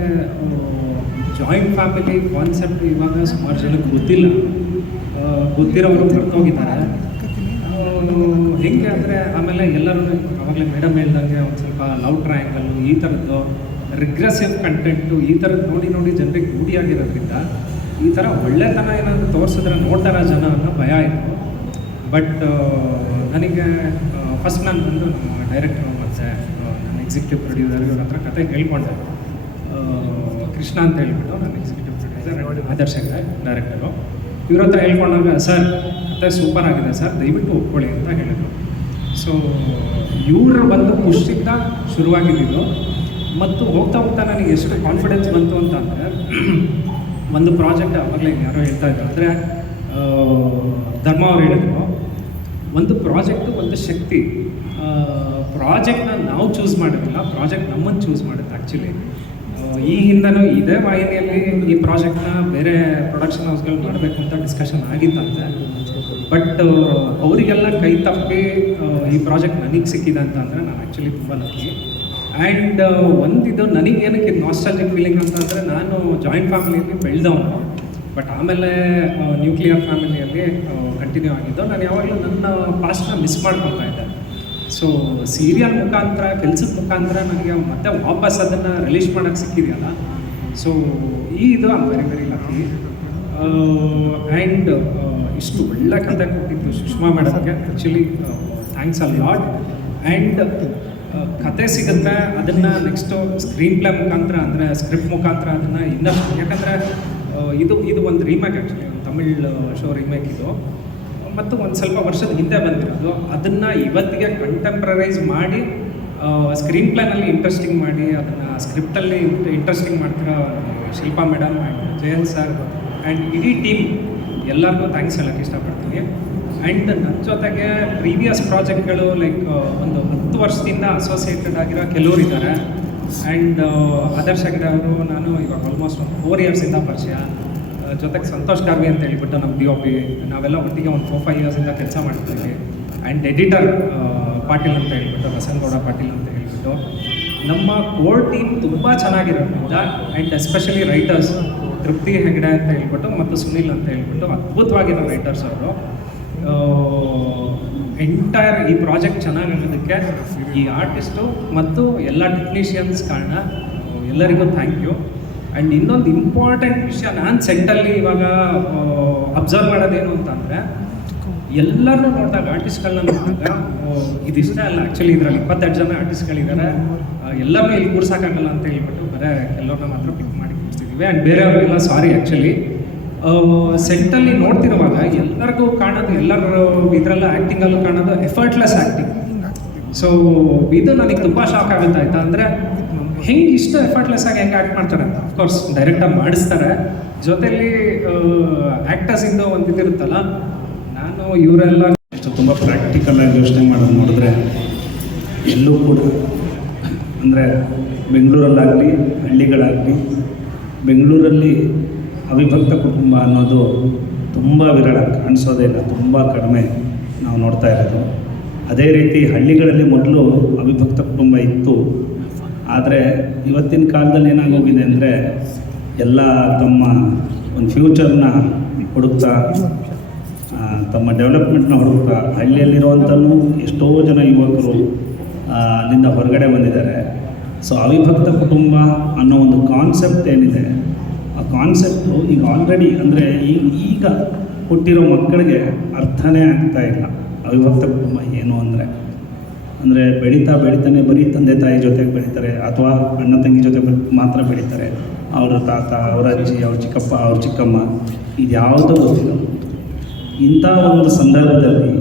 ಜಾಯಿಂಟ್ ಫ್ಯಾಮಿಲಿ ಕಾನ್ಸೆಪ್ಟ್ ಇವಾಗ ಸುಮಾರು ಜನಕ್ಕೆ ಗೊತ್ತಿಲ್ಲ, ಗೊತ್ತಿರೋರು ಮರ್ತೋಗಿದ್ದಾರೆ. ಹೆಂಗೆ ಅಂದರೆ ಆಮೇಲೆ ಎಲ್ಲರೂ ಆವಾಗಲೇ ಮೇಡಮ್ ಹೇಳ್ದಂಗೆ ಒಂದು ಸ್ವಲ್ಪ ಲವ್ ಟ್ರಯಾಂಗಲ್ಲು, ಈ ಥರದ್ದು ರಿಗ್ರೆಸಿವ್ ಕಂಟೆಂಟು, ಈ ಥರದ್ದು ನೋಡಿ ಜನರಿಗೆ ರೂಢಿಯಾಗಿರೋದ್ರಿಂದ ಈ ಥರ ಒಳ್ಳೆತನ ಏನಾದರೂ ತೋರಿಸಿದ್ರೆ ನೋಡ್ತಾರ ಜನ ಅನ್ನೋ ಭಯ ಆಯಿತು. ಬಟ್ ನನಗೆ ಫಸ್ಟ್ ನಾನು ಬಂದು ನಮ್ಮ ಡೈರೆಕ್ಟ್ರು ಮತ್ತು ನನ್ನ ಎಕ್ಸಿಕ್ಯೂಟಿವ್ ಪ್ರೊಡ್ಯೂಸರ್ ಇವ್ರ ಹತ್ರ ಕತೆ ಹೇಳ್ಕೊಂಡೆ. ಕೃಷ್ಣ ಅಂತ ಹೇಳ್ಬಿಟ್ಟು ನನ್ನ ಎಕ್ಸಿಕ್ಯೂಟಿವ್ ಪ್ರೊಡ್ಯೂಸರ್, ಆದರ್ಶ ಡೈರೆಕ್ಟರು. ಇವ್ರ ಹತ್ರ ಹೇಳ್ಕೊಂಡಾಗ ಸರ್ ಕತೆ ಸೂಪರ್ ಆಗಿದೆ ಸರ್, ದಯವಿಟ್ಟು ಒಪ್ಕೊಳ್ಳಿ ಅಂತ ಹೇಳಿದರು. ಸೊ ಇವರು ಬಂದು ಖುಷಿಯಿಂದ ಶುರುವಾಗಿದ್ದು ಮತ್ತು ಹೋಗ್ತಾ ನನಗೆ ಎಷ್ಟು ಕಾನ್ಫಿಡೆನ್ಸ್ ಬಂತು ಅಂತ ಅಂದರೆ, ಒಂದು ಪ್ರಾಜೆಕ್ಟ್ ಆವಾಗಲೇ ಯಾರೋ ಹೇಳ್ತಾ ಇದ್ರು, ಅಂದರೆ ಧರ್ಮ ಅವ್ರು ಹೇಳಿದ್ರು, ಒಂದು ಪ್ರಾಜೆಕ್ಟು ಒಂದು ಶಕ್ತಿ. ಪ್ರಾಜೆಕ್ಟ್ನ ನಾವು ಚೂಸ್ ಮಾಡೋದಿಲ್ಲ, ಪ್ರಾಜೆಕ್ಟ್ ನಮ್ಮನ್ನು ಚೂಸ್ ಮಾಡುತ್ತೆ. ಆ್ಯಕ್ಚುಲಿ ಈ ಹಿಂದನೂ ಇದೇ ವಾಹಿನಿಯಲ್ಲಿ ಈ ಪ್ರಾಜೆಕ್ಟ್ನ ಬೇರೆ ಪ್ರೊಡಕ್ಷನ್ ಹೌಸ್ಗಳು ಮಾಡಬೇಕು ಅಂತ ಡಿಸ್ಕಷನ್ ಆಗಿತ್ತಂತೆ. ಬಟ್ ಅವರಿಗೆಲ್ಲ ಕೈ ತಪ್ಪಿ ಈ ಪ್ರಾಜೆಕ್ಟ್ ನನಗೆ ಸಿಕ್ಕಿದೆ ಅಂತ ಅಂದರೆ ನಾನು ಆ್ಯಕ್ಚುಲಿ ತುಂಬ ಲಕ್ಕಿ. ಆ್ಯಂಡ್ ಒಂದಿದು ನನಗೇನಕ್ಕೆ ನಾಸ್ಟಾಲ್ಜಿಕ್ ಫೀಲಿಂಗ್ ಅಂತಂದರೆ, ನಾನು ಜಾಯಿಂಟ್ ಫ್ಯಾಮಿಲಿಯಲ್ಲಿ ಬೆಳೆದವನು, ಬಟ್ ಆಮೇಲೆ ನ್ಯೂಕ್ಲಿಯರ್ ಫ್ಯಾಮಿಲಿಯಲ್ಲಿ ಕಂಟಿನ್ಯೂ ಆಗಿದ್ದು. ನಾನು ಯಾವಾಗಲೂ ನನ್ನ ಪಾಸ್ಟ್ನ ಮಿಸ್ ಮಾಡ್ಕೊತಾ ಇದ್ದೆ. ಸೊ ಸೀರಿಯಲ್ ಮುಖಾಂತರ, ಕೆಲಸದ ಮುಖಾಂತರ ನನಗೆ ಮತ್ತೆ ವಾಪಸ್ ಅದನ್ನು ರಿಲೀಸ್ ಮಾಡೋಕ್ಕೆ ಸಿಕ್ಕಿದೆಯಲ್ಲ. ಸೊ ಇದು I very very lucky. And ಇಷ್ಟು ಒಳ್ಳೆ ಕತೆ ಕೊಟ್ಟಿದ್ದು ಸುಷ್ಮಾ ಮೇಡಮ್ಗೆ actually thanks a lot. And ಕತೆ ಸಿಗುತ್ತೆ, ಅದನ್ನು ನೆಕ್ಸ್ಟು ಸ್ಕ್ರೀನ್ ಪ್ಲೇ ಮುಖಾಂತರ, ಅಂದರೆ ಸ್ಕ್ರಿಪ್ಟ್ ಮುಖಾಂತರ ಅದನ್ನು ಇನ್ನಷ್ಟು, ಯಾಕಂದರೆ ಇದು ಒಂದು ರೀಮೇಕ್, ಆ್ಯಕ್ಚುಲಿ ಒಂದು ತಮಿಳ್ ಶೋ ರೀಮೇಕ್ ಇದು, ಮತ್ತು ಒಂದು ಸ್ವಲ್ಪ ವರ್ಷದ ಹಿಂದೆ ಬಂದಿರೋದು. ಅದನ್ನು ಇವತ್ತಿಗೆ ಕಂಟೆಂಪ್ರರೈಸ್ ಮಾಡಿ ಸ್ಕ್ರೀನ್ ಪ್ಲೇನಲ್ಲಿ ಇಂಟ್ರೆಸ್ಟಿಂಗ್ ಮಾಡಿ, ಅದನ್ನು ಸ್ಕ್ರಿಪ್ಟಲ್ಲಿ ಇಂಟ್ರೆಸ್ಟಿಂಗ್ ಮಾಡ್ತಿರೋ Shilpa madam and Jayan sir and ಇಡೀ ಟೀಮ್ ಎಲ್ಲರಿಗೂ ಥ್ಯಾಂಕ್ಸ್ ಹೇಳೋಕ್ಕೆ ಇಷ್ಟಪಡ್ತೀನಿ. ಆ್ಯಂಡ್ ನನ್ನ ಜೊತೆಗೆ ಪ್ರೀವಿಯಸ್ ಪ್ರಾಜೆಕ್ಟ್ಗಳು ಲೈಕ್ ಒಂದು 10 ವರ್ಷದಿಂದ ಅಸೋಸಿಯೇಟೆಡ್ ಆಗಿರೋ ಕೆಲವರು ಇದ್ದಾರೆ. ಆ್ಯಂಡ್ ಆದರ್ಶ ಅವರು ನಾನು ಇವಾಗ ಆಲ್ಮೋಸ್ಟ್ ಒಂದು 4 ಇಯರ್ಸಿಂದ ಪರಿಚಯ. ಜೊತೆಗೆ ಸಂತೋಷ್ ಕಾರ್ವಿ ಅಂತ ಹೇಳ್ಬಿಟ್ಟು ನಮ್ಮ DOP, ನಾವೆಲ್ಲ ಒಟ್ಟಿಗೆ ಒಂದು 4-5 ಇಯರ್ಸಿಂದ ಕೆಲಸ ಮಾಡ್ತೀವಿ. ಆ್ಯಂಡ್ ಎಡಿಟರ್ ಪಾಟೀಲ್ ಅಂತ ಹೇಳ್ಬಿಟ್ಟು, ಬಸನಗೌಡ ಪಾಟೀಲ್ ಅಂತ ಹೇಳ್ಬಿಟ್ಟು, ನಮ್ಮ ಕೋರ್ ಟೀಮ್ ತುಂಬ ಚೆನ್ನಾಗಿರೋದ್ರಿಂದ, ಆ್ಯಂಡ್ ಎಸ್ಪೆಷಲಿ ರೈಟರ್ಸ್ ತೃಪ್ತಿ ಹೆಗ್ಡೆ ಅಂತ ಹೇಳ್ಬಿಟ್ಟು ಮತ್ತು ಸುನಿಲ್ ಅಂತ ಹೇಳ್ಬಿಟ್ಟು ಅದ್ಭುತವಾಗಿರೋ ರೈಟರ್ಸ್ ಅವರು. ಎಂಟೈರ್ ಈ ಪ್ರಾಜೆಕ್ಟ್ ಚೆನ್ನಾಗಿರೋದಕ್ಕೆ ಈ ಆರ್ಟಿಸ್ಟು ಮತ್ತು ಎಲ್ಲ ಟೆಕ್ನಿಷಿಯನ್ಸ್ ಕಾರಣ. ಎಲ್ಲರಿಗೂ ಥ್ಯಾಂಕ್ ಯು. ಆ್ಯಂಡ್ ಇನ್ನೊಂದು ಇಂಪಾರ್ಟೆಂಟ್ ವಿಷಯ ನಾನು ಸೆಟ್ಟಲ್ಲಿ ಇವಾಗ ಅಬ್ಸರ್ವ್ ಮಾಡೋದೇನು ಅಂತಂದರೆ, ಎಲ್ಲರೂ ನೋಡಿದಾಗ ಆರ್ಟಿಸ್ಟ್ಗಳನ್ನ ನೋಡಿದಾಗ ಇದಿಷ್ಟ ಅಲ್ಲ, ಆ್ಯಕ್ಚುಲಿ ಇದರಲ್ಲಿ 22 ಜನ ಆರ್ಟಿಸ್ಟ್ಗಳಿದ್ದಾರೆ, ಎಲ್ಲರನ್ನೂ ಇಲ್ಲಿ ಕೂರ್ಸೋಕ್ಕಾಗಲ್ಲ ಅಂತ ಹೇಳ್ಬಿಟ್ಟು ಬರೀ ಕೆಲವ್ರನ್ನ ಮಾತ್ರ ಪಿಕ್ ಮಾಡಿ ಕೂರಿಸ್ತಿದ್ದೀವಿ. And ಬೇರೆಯವ್ರಿಗೆಲ್ಲ sorry. ಆ್ಯಕ್ಚುಲಿ ಸೆಟ್ಟಲ್ಲಿ ನೋಡ್ತಿರುವಾಗ ಎಲ್ಲರಿಗೂ ಕಾಣೋದು, ಎಲ್ಲರೂ ಇದರೆಲ್ಲ ಆ್ಯಕ್ಟಿಂಗಲ್ಲೂ ಕಾಣೋದು ಎಫರ್ಟ್ಲೆಸ್ ಆ್ಯಕ್ಟಿಂಗ್. ಸೊ ಇದು ನನಗೆ ತುಂಬ ಶಾಕ್ ಆಗುತ್ತೆ, ಆಯಿತಾ. ಅಂದರೆ ಹೆಂಗೆ ಇಷ್ಟು ಎಫರ್ಟ್ಲೆಸ್ ಆಗಿ ಹೆಂಗೆ ಆ್ಯಕ್ಟ್ ಮಾಡ್ತಾರೆ ಅಂತ. ಅಫ್ಕೋರ್ಸ್ ಡೈರೆಕ್ಟಾಗಿ ಮಾಡಿಸ್ತಾರೆ, ಜೊತೆಲಿ ಆ್ಯಕ್ಟರ್ಸಿಂದ ಒಂದು ಇದಿರುತ್ತಲ್ಲ. ನಾನು ಇವರೆಲ್ಲ ಇಷ್ಟು ತುಂಬ ಪ್ರಾಕ್ಟಿಕಲ್ ಆಗಿ ಯೋಚನೆ ಮಾಡೋದು ನೋಡಿದ್ರೆ ಎಲ್ಲೂ ಕೂಡ ಅಂದರೆ ಬೆಂಗಳೂರಲ್ಲಾಗಲಿ ಹಳ್ಳಿಗಳಾಗಲಿ, ಬೆಂಗಳೂರಲ್ಲಿ ಅವಿಭಕ್ತ ಕುಟುಂಬ ಅನ್ನೋದು ತುಂಬ ವಿರಳ, ಕಾಣಿಸೋದೇ ಇಲ್ಲ, ತುಂಬ ಕಡಿಮೆ ನಾವು ನೋಡ್ತಾ ಇರೋದು. ಅದೇ ರೀತಿ ಹಳ್ಳಿಗಳಲ್ಲಿ ಮೊದಲು ಅವಿಭಕ್ತ ಕುಟುಂಬ ಇತ್ತು. ಆದರೆ ಇವತ್ತಿನ ಕಾಲದಲ್ಲಿ ಏನಾಗೋಗಿದೆ ಅಂದರೆ ಎಲ್ಲ ತಮ್ಮ ಒಂದು ಫ್ಯೂಚರ್ನ ಹುಡುಕ್ತಾ, ತಮ್ಮ ಡೆವಲಪ್ಮೆಂಟ್ನ ಹುಡುಕ್ತಾ ಹಳ್ಳಿಯಲ್ಲಿರುವಂಥೂ ಎಷ್ಟೋ ಜನ ಯುವಕರು ಅಲ್ಲಿಂದ ಹೊರಗಡೆ ಬಂದಿದ್ದಾರೆ. ಸೊ ಅವಿಭಕ್ತ ಕುಟುಂಬ ಅನ್ನೋ ಒಂದು ಕಾನ್ಸೆಪ್ಟ್ ಏನಿದೆ, ಆ ಕಾನ್ಸೆಪ್ಟು ಈಗ ಆಲ್ರೆಡಿ ಅಂದರೆ ಈಗ ಹುಟ್ಟಿರೋ ಮಕ್ಕಳಿಗೆ ಅರ್ಥನೇ ಆಗ್ತಾ ಇಲ್ಲ. ಅವಿಭಕ್ತ ಕುಟುಂಬ ಏನು ಅಂದರೆ ಬೆಳೀತಾನೆ ಬರೀ ತಂದೆ ತಾಯಿ ಜೊತೆಗೆ ಬೆಳೀತಾರೆ, ಅಥವಾ ಅಣ್ಣ ತಂಗಿ ಜೊತೆ ಮಾತ್ರ ಬೆಳೀತಾರೆ. ಅವರ ತಾತ, ಅವರ ಅಜ್ಜಿ, ಅವ್ರ ಚಿಕ್ಕಪ್ಪ, ಅವ್ರ ಚಿಕ್ಕಮ್ಮ, ಇದ್ಯಾವುದೂ ಗೊತ್ತಿಲ್ಲ. ಇಂಥ ಒಂದು ಸಂದರ್ಭದಲ್ಲಿ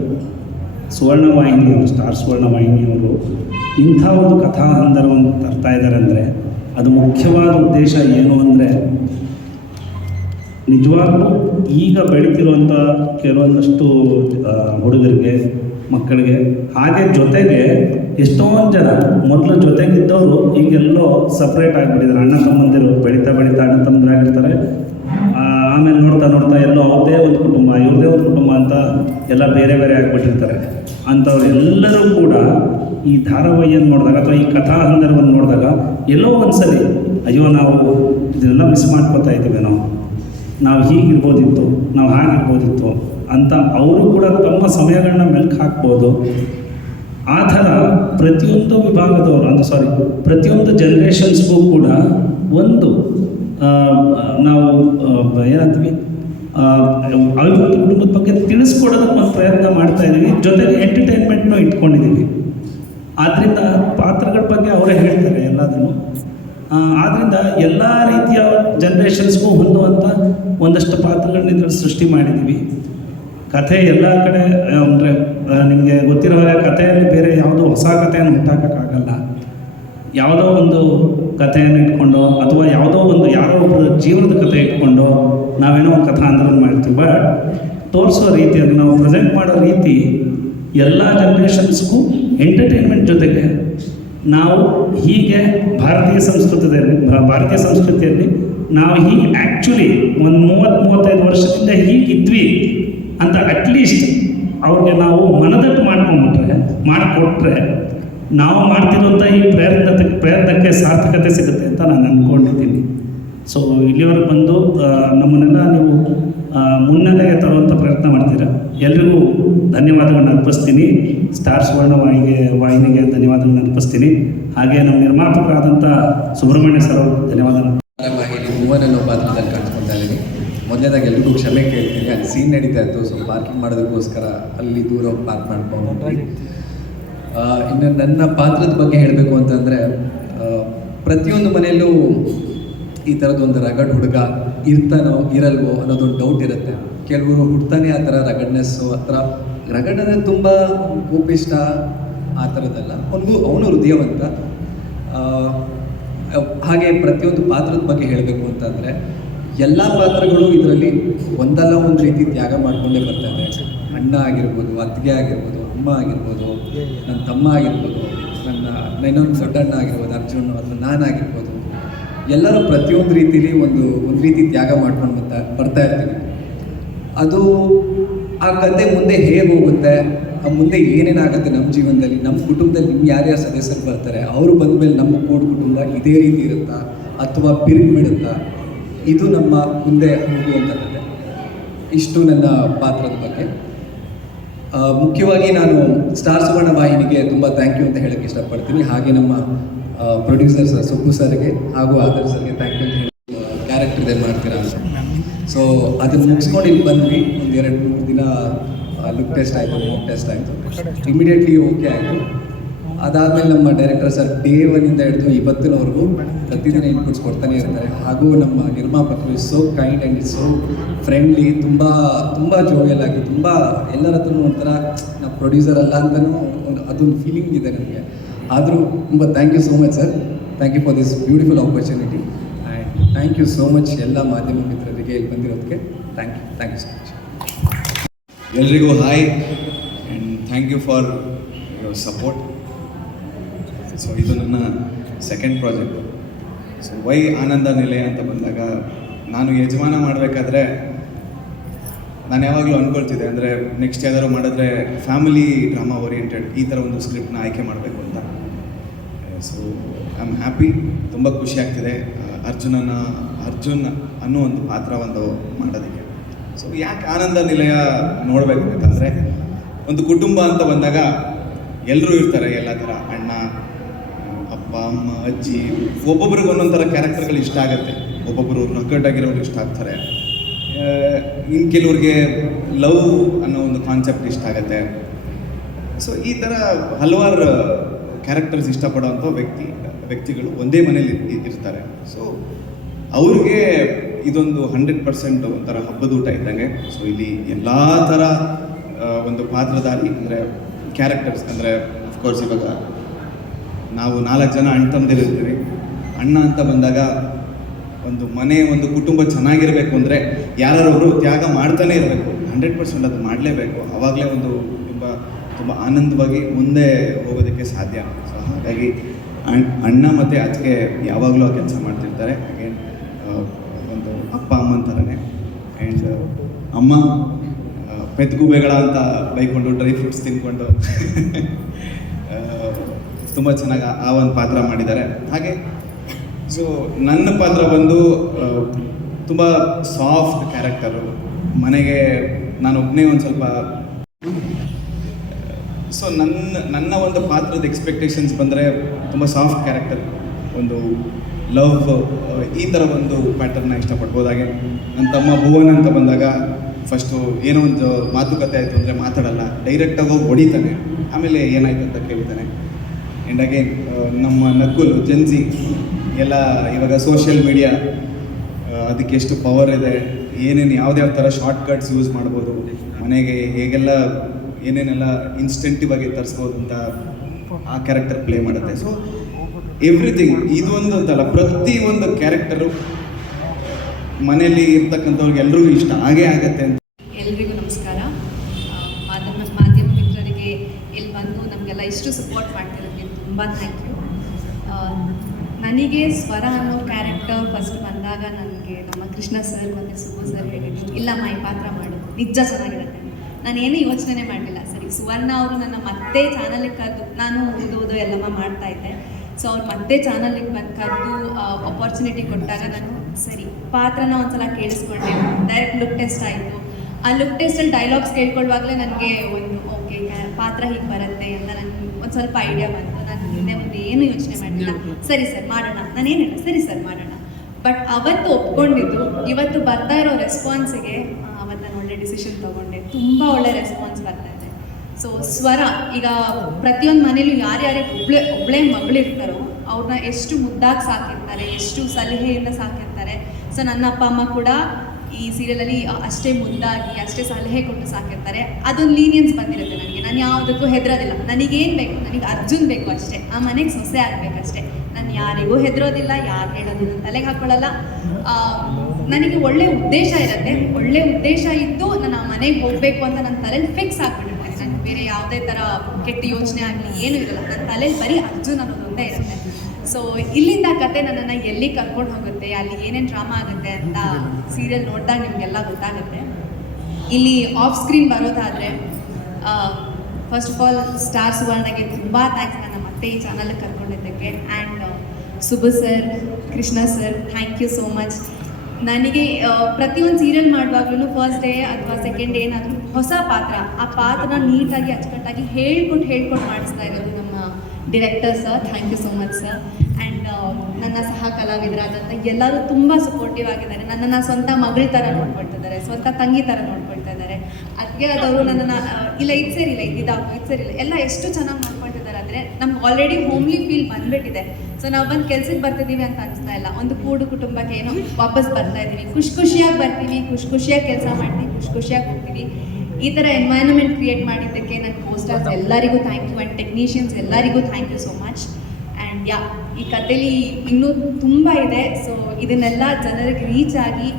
ಸುವರ್ಣವಾಹಿನಿಯವರು, ಸ್ಟಾರ್ ಸುವರ್ಣವಾಹಿನಿಯವರು ಇಂಥ ಒಂದು ಕಥಾ ಹಂದರವನ್ನು ತರ್ತಾ ಇದ್ದಾರೆ ಅಂದರೆ ಅದು ಮುಖ್ಯವಾದ ಉದ್ದೇಶ ಏನು ಅಂದರೆ, ನಿಜವಾಗ್ಲೂ ಈಗ ಬೆಳೀತಿರುವಂಥ ಕೆಲವೊಂದಷ್ಟು ಹುಡುಗರಿಗೆ, ಮಕ್ಕಳಿಗೆ, ಹಾಗೆ ಜೊತೆಗೆ ಎಷ್ಟೊಂದು ಜನ ಮೊದಲು ಜೊತೆಗಿದ್ದವರು ಈಗೆಲ್ಲೋ ಸಪ್ರೇಟ್ ಆಗಿಬಿಟ್ಟಿದ್ದಾರೆ. ಅಣ್ಣ ತಮ್ಮಂದಿರು ಬೆಳೀತಾ ಅಣ್ಣ ತಮ್ಮಂದಿರಾಗಿರ್ತಾರೆ. ಆಮೇಲೆ ನೋಡ್ತಾ ಎಲ್ಲೋ ಅವ್ರದ್ದೇ ಒಂದು ಕುಟುಂಬ, ಇವ್ರದ್ದೇ ಒಂದು ಕುಟುಂಬ ಅಂತ ಎಲ್ಲ ಬೇರೆ ಆಗಿಬಿಟ್ಟಿರ್ತಾರೆ. ಅಂಥವ್ರು ಎಲ್ಲರೂ ಕೂಡ ಈ ಧಾರಾವಾಹಿಯನ್ನು ನೋಡಿದಾಗ ಅಥವಾ ಈ ಕಥಾ ಹಂದರವನ್ನು ನೋಡಿದಾಗ ಎಲ್ಲೋ ಒಂದ್ಸಲಿ ಅಯ್ಯೋ ನಾವು ಇದನ್ನೆಲ್ಲ ಮಿಸ್ ಮಾಡ್ಕೋತಾ ಇದ್ದೀವಿ, ನಾವು ಹೀಗಿರ್ಬೋದಿತ್ತು, ನಾವು ಹಾಗಿರ್ಬೋದಿತ್ತು ಅಂತ ಅವರು ಕೂಡ ತಮ್ಮ ಸಮಯಗಳನ್ನ ಮೆಲ್ಕು ಹಾಕ್ಬೋದು. ಆ ಥರ ಪ್ರತಿಯೊಂದು ವಿಭಾಗದವರು ಪ್ರತಿಯೊಂದು ಜನ್ರೇಷನ್ಸ್ಗೂ ಕೂಡ ಒಂದು ನಾವು ಏನಂತೀವಿ ಅವಿಭಕ್ತ ಕುಟುಂಬದ ಬಗ್ಗೆ ತಿಳಿಸ್ಕೊಡೋದಕ್ಕೆ ಒಂದು ಪ್ರಯತ್ನ ಮಾಡ್ತಾ ಇದ್ದೀವಿ. ಜೊತೆಗೆ ಎಂಟರ್ಟೈನ್ಮೆಂಟ್ನೂ ಇಟ್ಕೊಂಡಿದ್ದೀವಿ. ಆದ್ದರಿಂದ ಪಾತ್ರಗಳ ಬಗ್ಗೆ ಅವರೇ ಹೇಳ್ತಾರೆ ಎಲ್ಲದನ್ನು. ಆದ್ದರಿಂದ ಎಲ್ಲ ರೀತಿಯ ಜನ್ರೇಷನ್ಸ್ಗೂ ಹೊಂದುವಂಥ ಒಂದಷ್ಟು ಪಾತ್ರಗಳನ್ನ ಇದರಲ್ಲಿ ಸೃಷ್ಟಿ ಮಾಡಿದ್ದೀವಿ. ಕಥೆ ಎಲ್ಲ ಕಡೆ ಅಂದರೆ ನಿಮಗೆ ಗೊತ್ತಿರೋ ಕಥೆಯಲ್ಲಿ ಬೇರೆ ಯಾವುದೋ ಹೊಸ ಕಥೆಯನ್ನು ಹುಟ್ಟಾಕೋಕ್ಕಾಗಲ್ಲ. ಯಾವುದೋ ಒಂದು ಕಥೆಯನ್ನು ಇಟ್ಕೊಂಡು ಅಥವಾ ಯಾವುದೋ ಒಂದು ಯಾರೋ ಒಬ್ಬರ ಜೀವನದ ಕಥೆ ಇಟ್ಕೊಂಡು ನಾವೇನೋ ಒಂದು ಕಥಾ ಹಂದರವನ್ನು ಮಾಡ್ತೀವಿ. ಬಟ್ ತೋರಿಸೋ ರೀತಿಯಲ್ಲಿ ನಾವು ಪ್ರೆಸೆಂಟ್ ಮಾಡೋ ರೀತಿ ಎಲ್ಲ ಜನ್ರೇಷನ್ಸ್ಗೂ ಎಂಟರ್ಟೈನ್ಮೆಂಟ್ ಜೊತೆಗೆ ನಾವು ಹೀಗೆ ಭಾರತೀಯ ಸಂಸ್ಕೃತಿಯಲ್ಲಿ ನಾವು ಹೀಗೆ ಆ್ಯಕ್ಚುಲಿ ಒಂದು 30-35 ವರ್ಷದಿಂದ ಹೀಗಿದ್ವಿ ಅಂತ ಅಟ್ಲೀಸ್ಟ್ ಅವ್ರಿಗೆ ನಾವು ಮನದಟ್ಟು ಮಾಡಿಕೊಟ್ರೆ ನಾವು ಮಾಡ್ತಿರುವಂಥ ಈ ಪ್ರಯತ್ನಕ್ಕೆ ಸಾರ್ಥಕತೆ ಸಿಗುತ್ತೆ ಅಂತ ನಾನು ಅಂದ್ಕೊಂಡಿದ್ದೀನಿ. ಸೊ ಇಲ್ಲಿವರೆಗೆ ಬಂದು ನಮ್ಮನ್ನೆಲ್ಲ ನೀವು ಮುನ್ನೆಲೆಗೆ ತರುವಂಥ ಪ್ರಯತ್ನ ಮಾಡ್ತೀರಾ. ಎಲ್ರಿಗೂ ಧನ್ಯವಾದಗಳನ್ನ ಅರ್ಪಿಸ್ತೀನಿ. ಸ್ಟಾರ್ ಸುವರ್ಣವಾಹಿನಿಗೆ ಧನ್ಯವಾದಗಳನ್ನ ಅರ್ಪಿಸ್ತೀನಿ. ಹಾಗೆ ನಮ್ಮ ನಿರ್ಮಾಪಕರಾದಂಥ ಸುಬ್ರಹ್ಮಣ್ಯ ಸರ್ ಅವರು ಧನ್ಯವಾದ. ವಾಹಿನಿ ಭುವನ್ ಅನ್ನೋ ಪಾತ್ರದಲ್ಲಿ ಕಾಣಿಸ್ಕೊತಾ ಇದ್ದೀನಿ. ಮೊದಲನೇದಾಗಿ ಎಲ್ರಿಗೂ ಕ್ಷಮೆ ಕೇಳ್ತೀನಿ, ಅಲ್ಲಿ ಸೀನ್ ನಡೀತಾ ಇತ್ತು, ಸೊ ಪಾರ್ಕಿಂಗ್ ಮಾಡೋದಕ್ಕೋಸ್ಕರ ಅಲ್ಲಿ ದೂರ ಹೋಗಿ ಪಾರ್ಕ್ ಮಾಡ್ಕೊಂಡು. ಇನ್ನು ನನ್ನ ಪಾತ್ರದ ಬಗ್ಗೆ ಹೇಳಬೇಕು ಅಂತಂದರೆ, ಪ್ರತಿಯೊಂದು ಮನೆಯಲ್ಲೂ ಈ ಥರದ್ದೊಂದು ರಗಡ್ ಹುಡುಗ ಇರ್ತಾನೋ ಇರಲ್ವೋ ಅನ್ನೋದೊಂದು ಡೌಟ್ ಇರುತ್ತೆ. ಕೆಲವರು ಹುಡ್ತಾನೆ ಆ ಥರ ರಗಡ್ನೆಸ್ಸು, ಆ ಥರ ರಗಡ್ ಅಂದರೆ ತುಂಬ ಕೋಪಿಷ್ಟ ಆ ಥರದ್ದಲ್ಲ, ಅವನು ಹೃದಯವಂತ. ಹಾಗೆ ಪ್ರತಿಯೊಂದು ಪಾತ್ರದ ಬಗ್ಗೆ ಹೇಳಬೇಕು ಅಂತಂದರೆ, ಎಲ್ಲ ಪಾತ್ರಗಳು ಇದರಲ್ಲಿ ಒಂದಲ್ಲ ಒಂದು ರೀತಿ ತ್ಯಾಗ ಮಾಡಿಕೊಂಡೇ ಬರ್ತಾರೆ. ಅಣ್ಣ ಆಗಿರ್ಬೋದು, ಅತ್ತಿಗೆ ಆಗಿರ್ಬೋದು, ಅಮ್ಮ ಆಗಿರ್ಬೋದು, ನನ್ನ ತಮ್ಮ ಆಗಿರ್ಬೋದು, ಇನ್ನೊಂದು ದೊಡ್ಡಣ್ಣ ಆಗಿರ್ಬೋದು, ಅರ್ಜುನ್ ಅಥವಾ ನಾನಾಗಿರ್ಬೋದು, ಎಲ್ಲರೂ ಪ್ರತಿಯೊಂದು ರೀತಿಲಿ ಒಂದು ರೀತಿ ತ್ಯಾಗ ಮಾಡ್ಕೊಂಡು ಬರ್ತಾ ಇರ್ತೀವಿ. ಅದು ಆ ಕತೆ ಮುಂದೆ ಹೇಗೆ ಹೋಗುತ್ತೆ, ಆ ಮುಂದೆ ಏನೇನಾಗುತ್ತೆ ನಮ್ಮ ಜೀವನದಲ್ಲಿ, ನಮ್ಮ ಕುಟುಂಬದಲ್ಲಿ ಯಾರ್ಯಾರು ಸದಸ್ಯರು ಬರ್ತಾರೆ, ಅವರು ಬಂದ ಮೇಲೆ ನಮ್ಮ ಕುಟುಂಬ ಇದೇ ರೀತಿ ಇರುತ್ತಾ ಅಥವಾ ಬಿರುಗುಬಿಡುತ್ತಾ, ಇದು ನಮ್ಮ ಮುಂದೆ ಹೋಗುವಂಥ ಕತೆ. ಇಷ್ಟು ನನ್ನ ಪಾತ್ರದ ಬಗ್ಗೆ. ಮುಖ್ಯವಾಗಿ ನಾನು ಸ್ಟಾರ್ ಸುವರ್ಣವಾಹಿನಿಗೆ ತುಂಬ ಥ್ಯಾಂಕ್ ಯು ಅಂತ ಹೇಳಕ್ಕೆ ಇಷ್ಟಪಡ್ತೀನಿ. ಹಾಗೆ ನಮ್ಮ ಪ್ರೊಡ್ಯೂಸರ್ ಸರ್ ಸುಬ್ಬು ಸರ್ಗೆ ಹಾಗೂ ಆದರ್ ಸರ್ಗೆ ಥ್ಯಾಂಕ್ ಯು ಅಂತ ಹೇಳಿ, ಕ್ಯಾರೆಕ್ಟರ್ ಇದೆ ಮಾಡ್ತೀರಾ ಅಂತ. ಸೊ ಅದನ್ನು ಮುಗಿಸ್ಕೊಂಡು ಇಲ್ಲಿ ಬಂದ್ವಿ. ಒಂದು 2-3 ದಿನ ಲುಕ್ ಟೆಸ್ಟ್ ಆಯಿತು, ಮೋಕ್ ಟೆಸ್ಟ್ ಆಯಿತು, ಇಮಿಡಿಯೇಟ್ಲಿ ಓಕೆ ಆಯಿತು. ಅದಾದಮೇಲೆ ನಮ್ಮ ಡೈರೆಕ್ಟರ್ ಸರ್ ಡೇ 1ಇಂದ ಹಿಡಿದು ಇವತ್ತಿನವರೆಗೂ ಪ್ರತಿದಿನ ಇನ್ಪುಟ್ಸ್ ಕೊಡ್ತಾನೆ ಇರ್ತಾರೆ. ಹಾಗೂ ನಮ್ಮ ನಿರ್ಮಾಪಕರು so kind and so friendly, ತುಂಬ ಜೋವಿಯಲ್ ಆಗಿ, ತುಂಬ ಎಲ್ಲರ ಹತ್ರನೂ ಒಂಥರ ನಾವು ಪ್ರೊಡ್ಯೂಸರ್ ಅಲ್ಲ ಅಂತಲೂ ಅದೊಂದು ಫೀಲಿಂಗ್ ಇದೆ ನನಗೆ. ಆದರೂ ತುಂಬ thank you so much sir. Thank you for this beautiful opportunity and thank you so much ಎಲ್ಲ ಮಾಧ್ಯಮ ಮಿತ್ರರಿಗೆ ಇಲ್ಲಿ ಬಂದಿರೋದಕ್ಕೆ. Thank you so much. ಎಲ್ರಿಗೂ hi and thank you for your support. So ಇದು ನನ್ನ second project. So why Ananda Nilaya ಅಂತ ಬಂದಾಗ ನಾನು ಯಜಮಾನ ಮಾಡಬೇಕಾದ್ರೆ ನಾನು ಯಾವಾಗಲೂ ಅಂದ್ಕೊಳ್ತಿದ್ದೆ, ಅಂದರೆ ನೆಕ್ಸ್ಟ್ ಯಾವ್ದಾದ್ರು ಮಾಡಿದ್ರೆ ಫ್ಯಾಮಿಲಿ ಡ್ರಾಮಾ ಓರಿಯೆಂಟೆಡ್ ಈ ಥರ ಒಂದು ಸ್ಕ್ರಿಪ್ಟ್ನ ಆಯ್ಕೆ ಮಾಡಬೇಕು ಅಂತ. ಸೊ ಐ ಆಮ್ ಹ್ಯಾಪಿ, ತುಂಬ ಖುಷಿ ಆಗ್ತಿದೆ ಅರ್ಜುನ್ ಅನ್ನೋ ಒಂದು ಪಾತ್ರ ಒಂದು ಮಾಡೋದಕ್ಕೆ. ಸೊ ಯಾಕೆ ಆನಂದ ನಿಲಯ ನೋಡಬೇಕು ಅಂತಂದರೆ, ಒಂದು ಕುಟುಂಬ ಅಂತ ಬಂದಾಗ ಎಲ್ಲರೂ ಇರ್ತಾರೆ, ಎಲ್ಲ ಥರ ಅಣ್ಣ, ಅಪ್ಪ, ಅಮ್ಮ, ಅಜ್ಜಿ, ಒಬ್ಬೊಬ್ರಿಗೆ ಒಂದೊಂದು ಥರ ಕ್ಯಾರೆಕ್ಟರ್ಗಳು ಇಷ್ಟ ಆಗುತ್ತೆ. ಒಬ್ಬೊಬ್ಬರು ರಗಡ್ಡಾಗಿರೋರು ಇಷ್ಟ ಆಗ್ತಾರೆ, ಇನ್ನು ಕೆಲವ್ರಿಗೆ ಲವ್ ಅನ್ನೋ ಒಂದು ಕಾನ್ಸೆಪ್ಟ್ ಇಷ್ಟ ಆಗುತ್ತೆ. ಸೊ ಈ ಥರ ಹಲವಾರು ಕ್ಯಾರೆಕ್ಟರ್ಸ್ ಇಷ್ಟಪಡೋವಂಥ ವ್ಯಕ್ತಿಗಳು ಒಂದೇ ಮನೇಲಿ ಇರ್ತಾರೆ. ಸೊ ಅವ್ರಿಗೆ ಇದೊಂದು 100% ಒಂಥರ ಹಬ್ಬದ ಊಟ ಇದ್ದಂಗೆ. ಸೊ ಇಲ್ಲಿ ಎಲ್ಲ ಥರ ಒಂದು ಪಾತ್ರಧಾರಿ ಅಂದರೆ ಕ್ಯಾರೆಕ್ಟರ್ಸ್, ಅಂದರೆ ಅಫ್ಕೋರ್ಸ್ ಇವಾಗ ನಾವು 4 ಜನ ಅಣ್ಣ ತಮ್ಮದಿರಿರ್ತೀವಿ. ಅಣ್ಣ ಅಂತ ಬಂದಾಗ ಒಂದು ಮನೆ, ಒಂದು ಕುಟುಂಬ ಚೆನ್ನಾಗಿರಬೇಕು ಅಂದರೆ ಯಾರೊಬ್ಬರು ತ್ಯಾಗ ಮಾಡ್ತಾನೆ ಇರಬೇಕು, 100% ಅದು ಮಾಡಲೇಬೇಕು. ಆವಾಗಲೇ ಒಂದು ತುಂಬ ಆನಂದವಾಗಿ ಮುಂದೆ ಹೋಗೋದಕ್ಕೆ ಸಾಧ್ಯ. ಸೊ ಹಾಗಾಗಿ ಅಣ್ಣ ಮತ್ತು ಅತ್ತಿಗೆ ಯಾವಾಗಲೂ ಆ ಕೆಲಸ ಮಾಡ್ತಿರ್ತಾರೆ. ಅಗೇನ್ ಒಂದು ಅಪ್ಪ ಅಮ್ಮನ ಥರನೇ. ಆ್ಯಂಡ್ ಅಮ್ಮ ಪೆದ್ಗುಬೆಗಳ ಅಂತ ಬೈಕೊಂಡು ಡ್ರೈ ಫ್ರೂಟ್ಸ್ ತಿನ್ಕೊಂಡು ತುಂಬ ಚೆನ್ನಾಗಿ ಆ ಒಂದು ಪಾತ್ರ ಮಾಡಿದ್ದಾರೆ. ಹಾಗೆ ಸೊ ನನ್ನ ಪಾತ್ರ ಬಂದು ತುಂಬ ಸಾಫ್ಟ್ ಕ್ಯಾರೆಕ್ಟರು. ಮನೆಗೆ ನಾನು ಒಬ್ಬನೇ ಒಂದು ಸ್ವಲ್ಪ ಸೊ ನನ್ನ ಒಂದು ಪಾತ್ರದ ಎಕ್ಸ್ಪೆಕ್ಟೇಷನ್ಸ್ ಬಂದರೆ ತುಂಬ ಸಾಫ್ಟ್ ಕ್ಯಾರೆಕ್ಟರ್, ಒಂದು ಲವ್, ಈ ಥರ ಒಂದು ಪ್ಯಾಟರ್ನ ಇಷ್ಟಪಡ್ಬೋದು. ಹಾಗೆ ನನ್ನ ತಮ್ಮ ಭುವನ್ ಅಂತ ಬಂದಾಗ ಫಸ್ಟು ಏನೋ ಒಂದು ಮಾತುಕತೆ ಆಯಿತು ಅಂದರೆ ಮಾತಾಡಲ್ಲ, ಡೈರೆಕ್ಟಾಗಿ ಹೋಗಿ ಹೊಡಿತಾನೆ, ಆಮೇಲೆ ಏನಾಯ್ತು ಅಂತ ಕೇಳ್ತಾನೆ. ಆ್ಯಂಡ್ ಅಗೇನ್ ನಮ್ಮ ನಕುಲು ಜೆನ್ಸಿ ಎಲ್ಲ ಇವಾಗ ಸೋಷಿಯಲ್ ಮೀಡಿಯಾ ಅದಕ್ಕೆ ಎಷ್ಟು ಪವರ್ ಇದೆ, ಏನೇನು ಯಾವ್ದ್ಯಾವ ಥರ ಶಾರ್ಟ್ಕಟ್ಸ್ ಯೂಸ್ ಮಾಡ್ಬೋದು, ಮನೆಗೆ ಹೇಗೆಲ್ಲ ಏನೇನೆಲ್ಲ ಇನ್ಸ್ಟೆಂಟಿವ್ ಆಗಿ ತರಿಸ್ಬೋದು ಅಂತ ಆ ಕ್ಯಾರೆಕ್ಟರ್ ಪ್ಲೇ ಮಾಡುತ್ತೆ. ಸೊ ಎವ್ರಿಥಿಂಗ್ ಇದು ಒಂದು ಅಂತಲ್ಲ, ಪ್ರತಿಯೊಂದು ಕ್ಯಾರೆಕ್ಟರು ಮನೆಯಲ್ಲಿ ಇರ್ತಕ್ಕಂಥವ್ರಿಗೆ ಎಲ್ರಿಗೂ ಇಷ್ಟ ಆಗೇ ಆಗತ್ತೆ ಅಂತ. ಎಲ್ರಿಗೂ ನಮಸ್ಕಾರ. ಮಾಧ್ಯಮ ಮಿತ್ರರಿಗೆ ಇಲ್ಲಿ ಬಂದು ನಮಗೆಲ್ಲ ಇಷ್ಟು ಸಪೋರ್ಟ್ ಮಾಡ್ತಿರೋದಕ್ಕೆ ತುಂಬ ಥ್ಯಾಂಕ್ ಯು. ನನಗೆ ಸ್ವರ ಅನ್ನೋ ಕ್ಯಾರೆಕ್ಟರ್ ಫಸ್ಟ್ ಬಂದಾಗ ನನಗೆ ನಮ್ಮ ಕೃಷ್ಣ ಸರ್ ಮತ್ತು ಸುಬ್ಬು ಸರ್ ಹೇಳಿದ್ರು, ಇಲ್ಲಮ್ಮ ಈ ಪಾತ್ರ ಮಾಡು, ನಿಜ ಚೆನ್ನಾಗಿರುತ್ತೆ. ನಾನೇನು ಯೋಚನೆ ಮಾಡಲಿಲ್ಲ. ಸರಿ, ಸುವರ್ಣ ಅವರು ನನ್ನ ಮತ್ತೆ ಚಾನಲಿಗೆ ಕರೆದು, ನಾನು ಓದೋದು ಎಲ್ಲಮ್ಮ ಮಾಡ್ತಾ ಇದ್ದೆ. ಸೊ ಅವ್ರು ಮತ್ತೆ ಚಾನಲಿಗೆ ಬಂದು ಕರೆದು ಅಪಾರ್ಚುನಿಟಿ ಕೊಟ್ಟಾಗ ನಾನು ಸರಿ ಪಾತ್ರನ ಒಂದ್ಸಲ ಕೇಳಿಸ್ಕೊಂಡೆ. ಡೈರೆಕ್ಟ್ ಲುಕ್ ಟೆಸ್ಟ್ ಆಯಿತು. ಆ ಲುಕ್ ಟೆಸ್ಟಲ್ಲಿ ಡೈಲಾಗ್ಸ್ ಕೇಳ್ಕೊಳ್ಳುವಾಗಲೇ ನನಗೆ ಒಂದು ಓಕೆ ಪಾತ್ರ ಹೀಗೆ ಬರುತ್ತೆ ಅಂತ ನನಗೆ ಒಂದು ಸ್ವಲ್ಪ ಐಡಿಯಾ ಬಂತು. ನಾನು ಹಿಂದೆ ಮುಂದೆ ಏನು ಯೋಚನೆ ಮಾಡಲಿಲ್ಲ. ಸರಿ ಸರ್ ಮಾಡೋಣ, ನಾನೇನು ಹೇಳ ಸರಿ ಸರ್ ಮಾಡೋಣ. ಬಟ್ ಅವತ್ತು ಒಪ್ಕೊಂಡಿದ್ದು ಇವತ್ತು ಬರ್ತಾ ಇರೋ ರೆಸ್ಪಾನ್ಸಿಗೆ ಅವತ್ತು ನಾನು ಒಳ್ಳೆ ಡಿಸಿಷನ್ ತೊಗೊಂಡೆ. ತುಂಬ ಒಳ್ಳೆ ರೆಸ್ಪಾನ್ಸ್ ಬರ್ತಾ ಇದೆ. ಸೊ ಸ್ವರ ಈಗ ಪ್ರತಿಯೊಂದು ಮನೇಲೂ ಯಾರ್ಯಾರಿಗೆ ಒಬ್ಬಳೇ ಮಗಳಿರ್ತಾರೋ ಅವ್ರನ್ನ ಎಷ್ಟು ಮುದ್ದಾಗಿ ಸಾಕಿರ್ತಾರೆ, ಎಷ್ಟು ಸಲಹೆಯಿಂದ ಸಾಕಿರ್ತಾರೆ. ಸೊ ನನ್ನ ಅಪ್ಪ ಅಮ್ಮ ಕೂಡ ಈ ಸೀರಿಯಲಲ್ಲಿ ಅಷ್ಟೇ ಮುದ್ದಾಗಿ ಅಷ್ಟೇ ಸಲಹೆ ಕೊಟ್ಟು ಸಾಕಿರ್ತಾರೆ. ಅದೊಂದು ಲೀನಿಯನ್ಸ್ ಬಂದಿರುತ್ತೆ ನನಗೆ. ನಾನು ಯಾವುದಕ್ಕೂ ಹೆದರೋದಿಲ್ಲ. ನನಗೇನು ಬೇಕು, ನನಗೆ ಅರ್ಜುನ್ ಬೇಕು ಅಷ್ಟೇ, ಆ ಮನೆಗೆ ಸೊಸೆ ಆಗಬೇಕಷ್ಟೇ. ನಾನು ಯಾರಿಗೂ ಹೆದರೋದಿಲ್ಲ, ಯಾರು ಹೇಳೋದಿಲ್ಲ ತಲೆಗೆ ಹಾಕ್ಕೊಳ್ಳಲ್ಲ. ನನಗೆ ಒಳ್ಳೆ ಉದ್ದೇಶ ಇರುತ್ತೆ. ಒಳ್ಳೆ ಉದ್ದೇಶ ಇದ್ದು ನಾನು ಆ ಮನೆಗೆ ಹೋಗಬೇಕು ಅಂತ ನನ್ನ ತಲೆಯಲ್ಲಿ ಫಿಕ್ಸ್ ಆಗಿಬಿಟ್ಟಿರ್ತಾರೆ. ನನಗೆ ಬೇರೆ ಯಾವುದೇ ಥರ ಕೆಟ್ಟ ಯೋಚನೆ ಆಗಲಿ ಏನೂ ಇರಲ್ಲ. ನನ್ನ ತಲೆಯಲ್ಲಿ ಬರೀ ಅರ್ಜುನ್ ಅನ್ನೋದೊಂದೇ ಇರುತ್ತೆ. ಸೊ ಇಲ್ಲಿಂದ ಕತೆ ನನ್ನನ್ನು ಎಲ್ಲಿ ಕರ್ಕೊಂಡು ಹೋಗುತ್ತೆ, ಅಲ್ಲಿ ಏನೇನು ಡ್ರಾಮಾ ಆಗುತ್ತೆ ಅಂತ ಸೀರಿಯಲ್ ನೋಡಿದಾಗ ನಿಮಗೆಲ್ಲ ಗೊತ್ತಾಗುತ್ತೆ. ಇಲ್ಲಿ ಆಫ್ ಸ್ಕ್ರೀನ್ ಬರೋದಾದರೆ ಫಸ್ಟ್ ಆಫ್ ಆಲ್ ಸ್ಟಾರ್ ಸುವರ್ಣಗೆ ತುಂಬ ಥ್ಯಾಂಕ್ಸ್ ನನ್ನ ಮತ್ತೆ ಈ ಚಾನಲ್ಗೆ ಕರ್ಕೊಂಡಿದ್ದಕ್ಕೆ. And Subbu sir, Krishna sir, thank you so much. ನನಗೆ ಪ್ರತಿಯೊಂದು ಸೀರಿಯಲ್ ಮಾಡುವಾಗಲೂ ಫಸ್ಟ್ ಡೇ ಅಥವಾ ಸೆಕೆಂಡ್ ಡೇ ಏನಾದರೂ ಹೊಸ ಪಾತ್ರ, ಆ ಪಾತ್ರನ ನೀಟಾಗಿ ಅಚ್ಚುಕಟ್ಟಾಗಿ ಹೇಳ್ಕೊಟ್ಟು ಮಾಡಿಸ್ತಾ ಇರೋದು ನಮ್ಮ director sir. Thank you so much sir. And ನನ್ನ ಸಹ ಕಲಾವಿದರಾದಂಥ ಎಲ್ಲರೂ ತುಂಬ ಸಪೋರ್ಟಿವ್ ಆಗಿದ್ದಾರೆ. ನನ್ನನ್ನು ಸ್ವಂತ ಮಗಳ ಥರ ನೋಡ್ಕೊಳ್ತಿದ್ದಾರೆ, ಸ್ವಂತ ತಂಗಿ ಥರ ನೋಡ್ಕೊಳ್ತಾ ಇದ್ದಾರೆ. ಅದಕ್ಕೆ ಆದವರು ನನ್ನನ್ನು ಇಲ್ಲ ಇದು ಸೇರಿಲ್ಲ, ಇದು ಸೇರಿಲ್ಲ ಎಲ್ಲ ಎಷ್ಟು ಚೆನ್ನಾಗಿ ಮಾಡ್ಕೊಳ್ತಿದ್ದಾರೆ ಅಂದರೆ ನಮ್ಗೆ ಆಲ್ರೆಡಿ ಹೋಮ್ಲಿ ಫೀಲ್ ಬಂದುಬಿಟ್ಟಿದೆ. ಸೊ ನಾವು ಬಂದು ಕೆಲ್ಸಕ್ಕೆ ಬರ್ತಿದ್ದೀವಿ ಅಂತ ಅನಿಸ್ತಾ ಇಲ್ಲ. ಒಂದು ಕೂಡು ಕುಟುಂಬಕ್ಕೆ ಏನೋ ವಾಪಸ್ ಬರ್ತಾ ಇದ್ದೀವಿ, ಖುಷಿಯಾಗಿ ಬರ್ತೀವಿ, ಖುಷಿಯಾಗಿ ಕೆಲಸ ಮಾಡ್ತೀವಿ, ಖುಷಿಯಾಗಿ ಹೋಗ್ತೀವಿ. ಈ ಥರ ಎನ್ವೈರನ್ಮೆಂಟ್ ಕ್ರಿಯೇಟ್ ಮಾಡಿದ್ದಕ್ಕೆ ನನ್ನ ಪೋಸ್ಟರ್ಸ್ ಎಲ್ಲರಿಗೂ ಥ್ಯಾಂಕ್ ಯು. ಆ್ಯಂಡ್ ಟೆಕ್ನಿಷಿಯನ್ಸ್ ಎಲ್ಲರಿಗೂ thank you so much. And ಈ ಕಥೆಲಿ ಇನ್ನೂ ತುಂಬ ಇದೆ. ಸೊ ಇದನ್ನೆಲ್ಲ ಜನರಿಗೆ ರೀಚ್ ಆಗಿ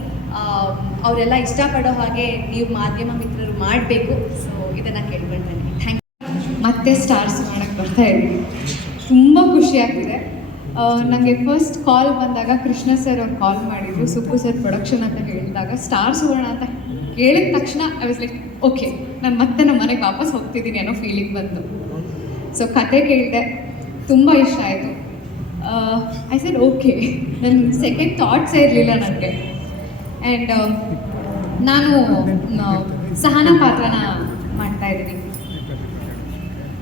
ಅವರೆಲ್ಲ ಇಷ್ಟಪಡೋ ಹಾಗೆ ನೀವು ಮಾಧ್ಯಮ ಮಿತ್ರರು ಮಾಡಬೇಕು. ಸೊ ಇದನ್ನು ಕೇಳ್ಕೊಳ್ತೇನೆ. Thank you. ಮತ್ತೆ ಸ್ಟಾರ್ಸ್ ಮಾಡೋಕ್ಕೆ ಬರ್ತಾ ಇದ್ದೀವಿ. ತುಂಬ ಖುಷಿ ಆಗ್ತಿದೆ. ನನಗೆ ಫಸ್ಟ್ ಕಾಲ್ ಬಂದಾಗ ಕೃಷ್ಣ ಸರ್ ಅವ್ರು ಕಾಲ್ ಮಾಡಿದ್ರು, ಸುಬ್ಬು ಸರ್ ಪ್ರೊಡಕ್ಷನ್ ಅಂತ ಹೇಳಿದಾಗ ಸ್ಟಾರ್ ಸುವರ್ಣ ಅಂತ ಹೇಳಿದ ತಕ್ಷಣ ಐ ವಾಸ್ ಲೈಕ್ ಓಕೆ, ನಾನು ಮತ್ತೆ ನಮ್ಮ ಮನೆಗೆ ವಾಪಸ್ ಹೋಗ್ತಿದ್ದೀನಿ ಅನ್ನೋ ಫೀಲಿಂಗ್ ಬಂತು. ಸೊ ಕತೆ ಕೇಳಿದೆ, ತುಂಬ ಇಷ್ಟ ಆಯಿತು. ಐ ಸೆಡ್ ಓಕೆ, ನನ್ನ ಸೆಕೆಂಡ್ ಥಾಟ್ಸೇ ಇರಲಿಲ್ಲ ನನಗೆ. ಆ್ಯಂಡ್ ನಾನು ಸಹನಾ ಪಾತ್ರನ ಮಾಡ್ತಾ ಇದ್ದೀನಿ.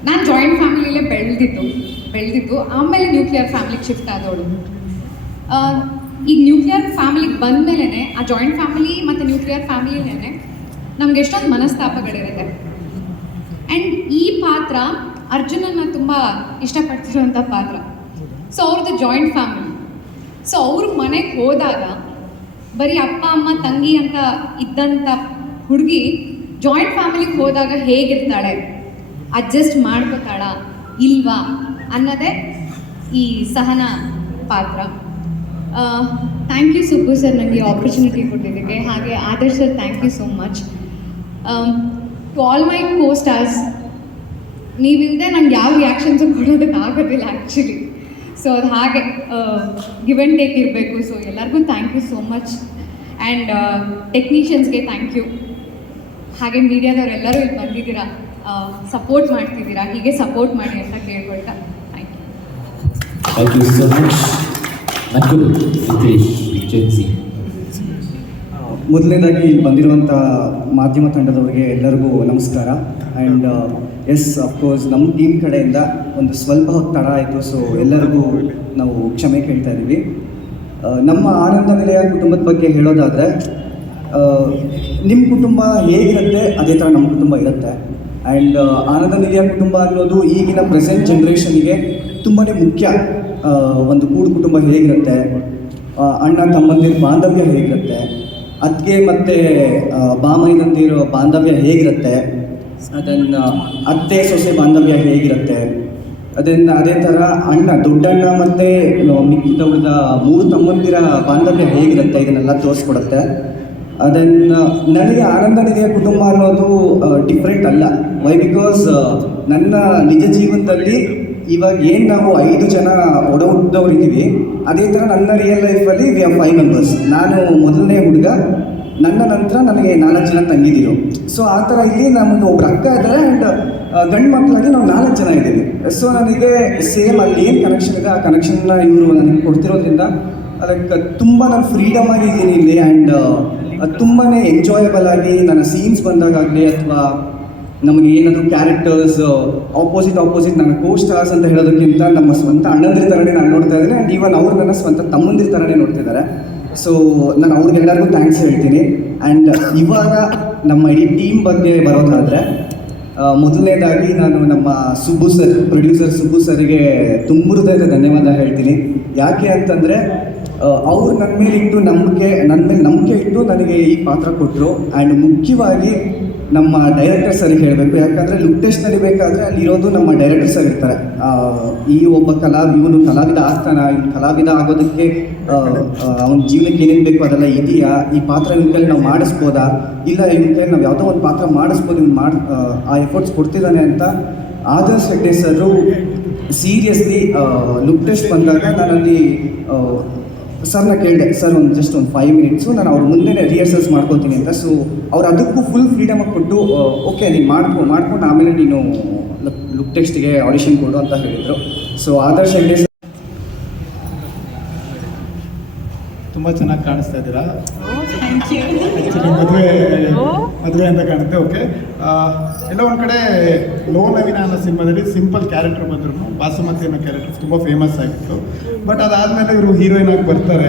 ನಾನು ಜಾಯಿಂಟ್ ಫ್ಯಾಮಿಲಿಲೇ ಬೆಳೆದಿದ್ದು ಆಮೇಲೆ ನ್ಯೂಕ್ಲಿಯರ್ ಫ್ಯಾಮಿಲಿಗೆ ಶಿಫ್ಟ್ ಆದವಳು. ಈಗ ನ್ಯೂಕ್ಲಿಯರ್ ಫ್ಯಾಮಿಲಿಗೆ ಬಂದಮೇಲೆ ಆ ಜಾಯಿಂಟ್ ಫ್ಯಾಮಿಲಿ ಮತ್ತು ನ್ಯೂಕ್ಲಿಯರ್ ಫ್ಯಾಮಿಲಿನೇ ನಮ್ಗೆ ಎಷ್ಟೊಂದು ಮನಸ್ತಾಪಗಳಿರುತ್ತೆ. ಆ್ಯಂಡ್ ಈ ಪಾತ್ರ ಅರ್ಜುನನ್ನ ತುಂಬ ಇಷ್ಟಪಡ್ತಿರೋಂಥ ಪಾತ್ರ. ಸೊ ಅವ್ರದ್ದು ಜಾಯಿಂಟ್ ಫ್ಯಾಮಿಲಿ. ಸೊ ಅವ್ರ ಮನೆಗೆ ಹೋದಾಗ ಬರೀ ಅಪ್ಪ ಅಮ್ಮ ತಂಗಿ ಅಂತ ಇದ್ದಂಥ ಹುಡುಗಿ ಜಾಯಿಂಟ್ ಫ್ಯಾಮಿಲಿಗೆ ಹೋದಾಗ ಹೇಗಿರ್ತಾಳೆ, ಅಡ್ಜಸ್ಟ್ ಮಾಡ್ಕೋತಾಳ ಇಲ್ವಾ ಅನ್ನೋದೇ ಈ ಸಹನಾ ಪಾತ್ರ. ಥ್ಯಾಂಕ್ ಯು ಸುಬ್ಬು ಸರ್ ನನಗೆ ಆಪರ್ಚುನಿಟಿ ಕೊಟ್ಟಿದ್ದಕ್ಕೆ. ಹಾಗೆ Adarsh sir thank you so much. To all my co stars, ನೀವಿಲ್ಲದೆ ನಂಗೆ ಯಾವ ರಿಯಾಕ್ಷನ್ಸು ಕೊಡೋದಕ್ಕೆ ಆಗೋದಿಲ್ಲ ಆ್ಯಕ್ಚುಲಿ. ಸೊ ಅದು ಹಾಗೆ ಗಿವ್ ಆ್ಯಂಡ್ ಟೇಕ್ ಇರಬೇಕು. ಸೊ ಎಲ್ಲರಿಗೂ thank you so much. And ಟೆಕ್ನಿಷಿಯನ್ಸ್ಗೆ ಥ್ಯಾಂಕ್ ಯು. ಹಾಗೆ ಮೀಡಿಯಾದವರೆಲ್ಲರೂ ಇಲ್ಲಿ ಬಂದಿದ್ದೀರಾ, ಸಪೋರ್ಟ್ ಮಾಡ್ತಿದ್ದೀರಾ, ಹೀಗೆ ಸಪೋರ್ಟ್ ಮಾಡಿ ಅಂತ ಕೇಳ್ಕೊಳ್ತಾ thank you. Thank you so much. Nakul, Nitesh, Jency. ಮೊದಲನೇದಾಗಿ ಇಲ್ಲಿ ಬಂದಿರುವಂಥ ಮಾಧ್ಯಮ ತಂಡದವರಿಗೆ ಎಲ್ಲರಿಗೂ ನಮಸ್ಕಾರ. ಆ್ಯಂಡ್ ಎಸ್, ಅಫ್ಕೋರ್ಸ್ ನಮ್ಮ ಟೀಮ್ ಕಡೆಯಿಂದ ಒಂದು ಸ್ವಲ್ಪ ಹೊತ್ತು ತಡ ಆಯಿತು. ಸೊ ಎಲ್ಲರಿಗೂ ನಾವು ಕ್ಷಮೆ ಕೇಳ್ತಾ ಇದ್ದೀವಿ. ನಮ್ಮ ಆನಂದ ನಿಲಯ ಕುಟುಂಬದ ಬಗ್ಗೆ ಹೇಳೋದಾದರೆ, ನಿಮ್ಮ ಕುಟುಂಬ ಹೇಗಿರುತ್ತೆ ಅದೇ ಥರ ನಮ್ಮ ಕುಟುಂಬ ಇರುತ್ತೆ. ಆ್ಯಂಡ್ ಆನಂದ ನಿಲಯ ಕುಟುಂಬ ಅನ್ನೋದು ಈಗಿನ ಪ್ರೆಸೆಂಟ್ ಜನ್ರೇಷನ್ಗೆ ತುಂಬಾ ಮುಖ್ಯ. ಒಂದು ಕೂಡು ಕುಟುಂಬ ಹೇಗಿರುತ್ತೆ, ಅಣ್ಣ ತಮ್ಮಂದಿರ ಬಾಂಧವ್ಯ ಹೇಗಿರುತ್ತೆ, ಅತ್ತಿಗೆ ಮತ್ತು ಬಾಮೈದಂದಿರೋ ಬಾಂಧವ್ಯ ಹೇಗಿರುತ್ತೆ, ಅದನ್ನು ಅತ್ತೆ ಸೊಸೆ ಬಾಂಧವ್ಯ ಹೇಗಿರುತ್ತೆ, ಅದೇ ಥರ ದೊಡ್ಡಣ್ಣ ಮತ್ತು ಮಿಕ್ಕಿದ ಉಳಿದ 3 ತಮ್ಮಂದಿರ ಬಾಂಧವ್ಯ ಹೇಗಿರುತ್ತೆ, ಇದನ್ನೆಲ್ಲ ತೋರಿಸ್ಕೊಡುತ್ತೆ. ಅದನ್ನು ನನಗೆ ಆನಂದ ನಿಲಯ ಕುಟುಂಬ ಅನ್ನೋದು ಡಿಫ್ರೆಂಟ್ ಅಲ್ಲ. ವೈ ಬಿಕಾಸ್ ನನ್ನ ನಿಜ ಜೀವನದಲ್ಲಿ ಇವಾಗ ಏನು ನಾವು 5 ಜನ ಒಡ ಹುಟ್ಟಿದವರಿದ್ದೀವಿ, ಅದೇ ಥರ ನನ್ನ ರಿಯಲ್ ಲೈಫಲ್ಲಿ ವಿ ಆರ್ 5 ಮೆಂಬರ್ಸ್. ನಾನು ಮೊದಲನೇ ಹುಡುಗ, ನನ್ನ ನಂತರ ನನಗೆ 4 ಜನ ತಂಗಿದಿರು. ಸೊ ಆ ಥರ ಇಲ್ಲಿ ನಮಗೆ ಒಬ್ರು ಅಕ್ಕ ಇದ್ದಾರೆ. ಆ್ಯಂಡ್ ಗಂಡು ಮಕ್ಕಳಾಗಿ ನಾವು 4 ಜನ ಇದ್ದೀವಿ. ಸೊ ನನಗೆ ಸೇಮ್ ಅಲ್ಲಿ ಏನು ಕನೆಕ್ಷನ್ ಇದೆ ಆ ಕನೆಕ್ಷನ್ನ ಇವರು ನನಗೆ ಕೊಡ್ತಿರೋದ್ರಿಂದ ಅದಕ್ಕೆ ತುಂಬ ನಾನು ಫ್ರೀಡಮ್ ಆಗಿದ್ದೀನಿ ಇಲ್ಲಿ. ಆ್ಯಂಡ್ ತುಂಬಾ ಎಂಜಾಯಬಲ್ ಆಗಿ ನನ್ನ ಸೀನ್ಸ್ ಬಂದಾಗಲಿ ಅಥವಾ ನಮಗೆ ಏನಾದರೂ ಕ್ಯಾರೆಕ್ಟರ್ಸ್ ಆಪೋಸಿಟ್ ನನ್ನ ಕೋ ಸ್ಟಾರ್ಸ್ ಅಂತ ಹೇಳೋದಕ್ಕಿಂತ ನಮ್ಮ ಸ್ವಂತ ಅಣ್ಣಂದಿರ ಥರನೇ ನಾನು ನೋಡ್ತಾ ಇದ್ದೀನಿ. ಆ್ಯಂಡ್ ಈವನ್ ಅವ್ರು ನನ್ನ ಸ್ವಂತ ತಮ್ಮಂದಿರ ಥರನೇ ನೋಡ್ತಿದ್ದಾರೆ. ಸೊ ನಾನು ಅವ್ರಿಗೆಲ್ಲರಿಗೂ ಥ್ಯಾಂಕ್ಸ್ ಹೇಳ್ತೀನಿ. ಆ್ಯಂಡ್ ಇವಾಗ ನಮ್ಮ ಇಡೀ ಟೀಮ್ ಬಗ್ಗೆ ಬರೋದಾದರೆ, ಮೊದಲನೇದಾಗಿ ನಾನು ನಮ್ಮ ಸುಬ್ಬು ಸರ್, ಪ್ರೊಡ್ಯೂಸರ್ ಸುಬ್ಬು ಸರ್ಗೆ ತುಂಬ ಹೃದಯದ ಧನ್ಯವಾದ ಹೇಳ್ತೀನಿ. ಯಾಕೆ ಅಂತಂದರೆ ಅವ್ರು ನನ್ನ ಮೇಲೆ ನಂಬಿಕೆ ಇಟ್ಟು ನನಗೆ ಈ ಪಾತ್ರ ಕೊಟ್ಟರು. ಆ್ಯಂಡ್ ಮುಖ್ಯವಾಗಿ ನಮ್ಮ ಡೈರೆಕ್ಟರ್ ಸರಿಗೆ ಹೇಳಬೇಕು. ಯಾಕಂದರೆ ಲುಕ್ ಟೆಸ್ಟ್ ನಡಿಬೇಕಾದ್ರೆ ಅಲ್ಲಿರೋದು ನಮ್ಮ ಡೈರೆಕ್ಟರ್ ಸರ್ ಇರ್ತಾರೆ. ಈ ಒಬ್ಬ ಇವನು ಕಲಾವಿದ ಆಗ್ತಾನ, ಇವ್ನು ಕಲಾವಿದ ಆಗೋದಕ್ಕೆ ಅವನ ಜೀವನಕ್ಕೆ ಏನೇನು ಬೇಕು ಅದೆಲ್ಲ ಇದೆಯಾ, ಈ ಪಾತ್ರ ಇವ್ನ ಕೈಲಿ ನಾವು ಮಾಡಿಸ್ಬೋದಾ, ಇಲ್ಲ ಇವ್ನ ಕೈಲಿ ನಾವು ಯಾವುದೋ ಒಂದು ಪಾತ್ರ ಮಾಡಿಸ್ಬೋದು, ಇವ್ನು ಆ ಎಫರ್ಟ್ಸ್ ಕೊಡ್ತಿದ್ದಾನೆ ಅಂತ ಆದರ್ಶ್ ಹೆಗ್ಡೆ ಸರು ಸೀರಿಯಸ್ಲಿ ಲುಕ್ ಟೆಸ್ಟ್ ಬಂದಾಗ ನಾನಲ್ಲಿ ಸರ್ನ ಕೇಳಿದೆ, ಸರ್ ಜಸ್ಟ್ ಒಂದು 5 ಮಿನಿಟ್ಸು ನಾನು ಅವ್ರ ಮುಂದೆ ರಿಹರ್ಸಲ್ಸ್ ಮಾಡ್ಕೊತೀನಿ ಅಂತ. ಸೊ ಅವ್ರು ಅದಕ್ಕೂ ಫುಲ್ ಫ್ರೀಡಮಾಗಿ ಕೊಟ್ಟು ಓಕೆ ನೀನು ಮಾಡ್ಕೊಂಡು ಆಮೇಲೆ ನೀನು ಲುಕ್ ಟೆಸ್ಟ್ಗೆ ಆಡಿಷನ್ ಕೊಡು ಅಂತ ಹೇಳಿದರು. ಸೊ ಆದರ್ಶ್ ಹೆಗ್ಡೆ ಸರ್ ತುಂಬ ಚೆನ್ನಾಗಿ ಕಾಣಿಸ್ತಾ ಇದ್ದೀರಾ. ಮದುವೆ ಅಂತ ಕಾಣುತ್ತೆ. ಓಕೆ, ಎಲ್ಲ ಒಂದು ಕಡೆ ಲೋ ನವೀನ ಅನ್ನೋ ಸಿನಿಮಾದಲ್ಲಿ ಸಿಂಪಲ್ ಕ್ಯಾರೆಕ್ಟರ್ ಬಂದ್ರು, ಬಾಸುಮತಿ ಅನ್ನೋ ಕ್ಯಾರೆಕ್ಟರ್ ತುಂಬ ಫೇಮಸ್ ಆಗಿತ್ತು. ಬಟ್ ಅದಾದಮೇಲೆ ಇವರು ಹೀರೋಯಿನ್ ಆಗಿ ಬರ್ತಾರೆ.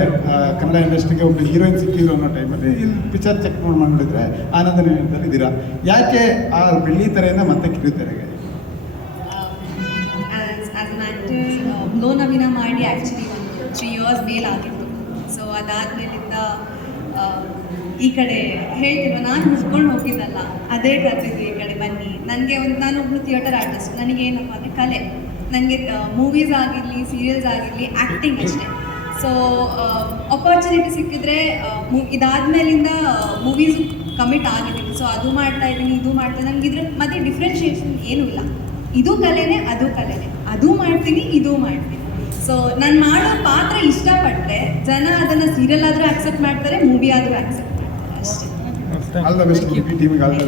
ಕನ್ನಡ ಇಂಡಸ್ಟ್ರಿಗೆ ಒಬ್ಬರು ಹೀರೋಯಿನ್ ಸಿಕ್ಕಿದ್ರು ಅನ್ನೋ ಟೈಮಲ್ಲಿ ಇಲ್ಲಿ ಪಿಕ್ಚರ್ ಚೆಕ್ ಮಾಡಿದ್ರೆ ಆನಂದ ನಿಲಯದಲ್ಲಿ ಇದ್ದೀರಾ. ಯಾಕೆ ಆ ಬೆಳ್ಳಿ ತೆರೆಯಿಂದ ಮತ್ತೆ ಕಿರುತೆರೆಗೆ? ಲೋ ನವೀನ ಮಾಡಿ ಆ್ಯಕ್ಚುಲಿ ಒಂದು 3 years ಮೇಲಾಗಿತ್ತು. ಸೊ ಅದಾದಮೇಲಿಂದ ಈ ಕಡೆ ಹೇಳ್ತೀವ, ನಾನು ಹುಡ್ಕೊಂಡು ಹೋಗಿದ್ದಲ್ಲ, ಅದೇ ಕರೆದಿದ್ದು ಈ ಕಡೆ ಬನ್ನಿ. ನನಗೆ ನಾನೊಬ್ಬಳು ಥಿಯೇಟರ್ ಆರ್ಟಿಸ್ಟ್. ನನಗೇನಪ್ಪ ಅಂದರೆ ಕಲೆ, ನನಗೆ ಮೂವೀಸ್ ಆಗಿರಲಿ ಸೀರಿಯಲ್ಸ್ ಆಗಿರಲಿ ಆ್ಯಕ್ಟಿಂಗ್ ಅಷ್ಟೇ. ಸೊ ಅಪರ್ಚುನಿಟಿ ಸಿಕ್ಕಿದ್ರೆ ಇದಾದಮೇಲಿಂದ ಮೂವೀಸು ಕಮಿಟ್ ಆಗಿದ್ದೀನಿ. ಸೊ ಅದು ಮಾಡ್ತಾ ಇದ್ದೀನಿ, ಇದು ಮಾಡ್ತಾ ನನಗೆ ಇದ್ರ ಮತ್ತೆ ಡಿಫ್ರೆನ್ಷಿಯೇಷನ್ ಏನೂ ಇಲ್ಲ. ಇದು ಕಲೆನೇ, ಅದು ಕಲೆನೇ, ಅದು ಮಾಡ್ತೀನಿ, ಇದು ಮಾಡ್ತೀನಿ. ಸೊ ನಾನು ಮಾಡೋ ಪಾತ್ರ ಇಷ್ಟಪಟ್ಟರೆ ಜನ ಅದನ್ನು ಸೀರಿಯಲ್ ಆದರೂ ಆಕ್ಸೆಪ್ಟ್ ಮಾಡ್ತಾರೆ, ಮೂವಿ ಆದರೂ ಆಕ್ಸೆಪ್ಟ್ ಮಾಡ್ತಾರೆ ಅಷ್ಟೇ. ಆಲ್ ದ ಬೆಸ್ಟ್ ಟೀಮಿಗೆ ಆಲ್ ದ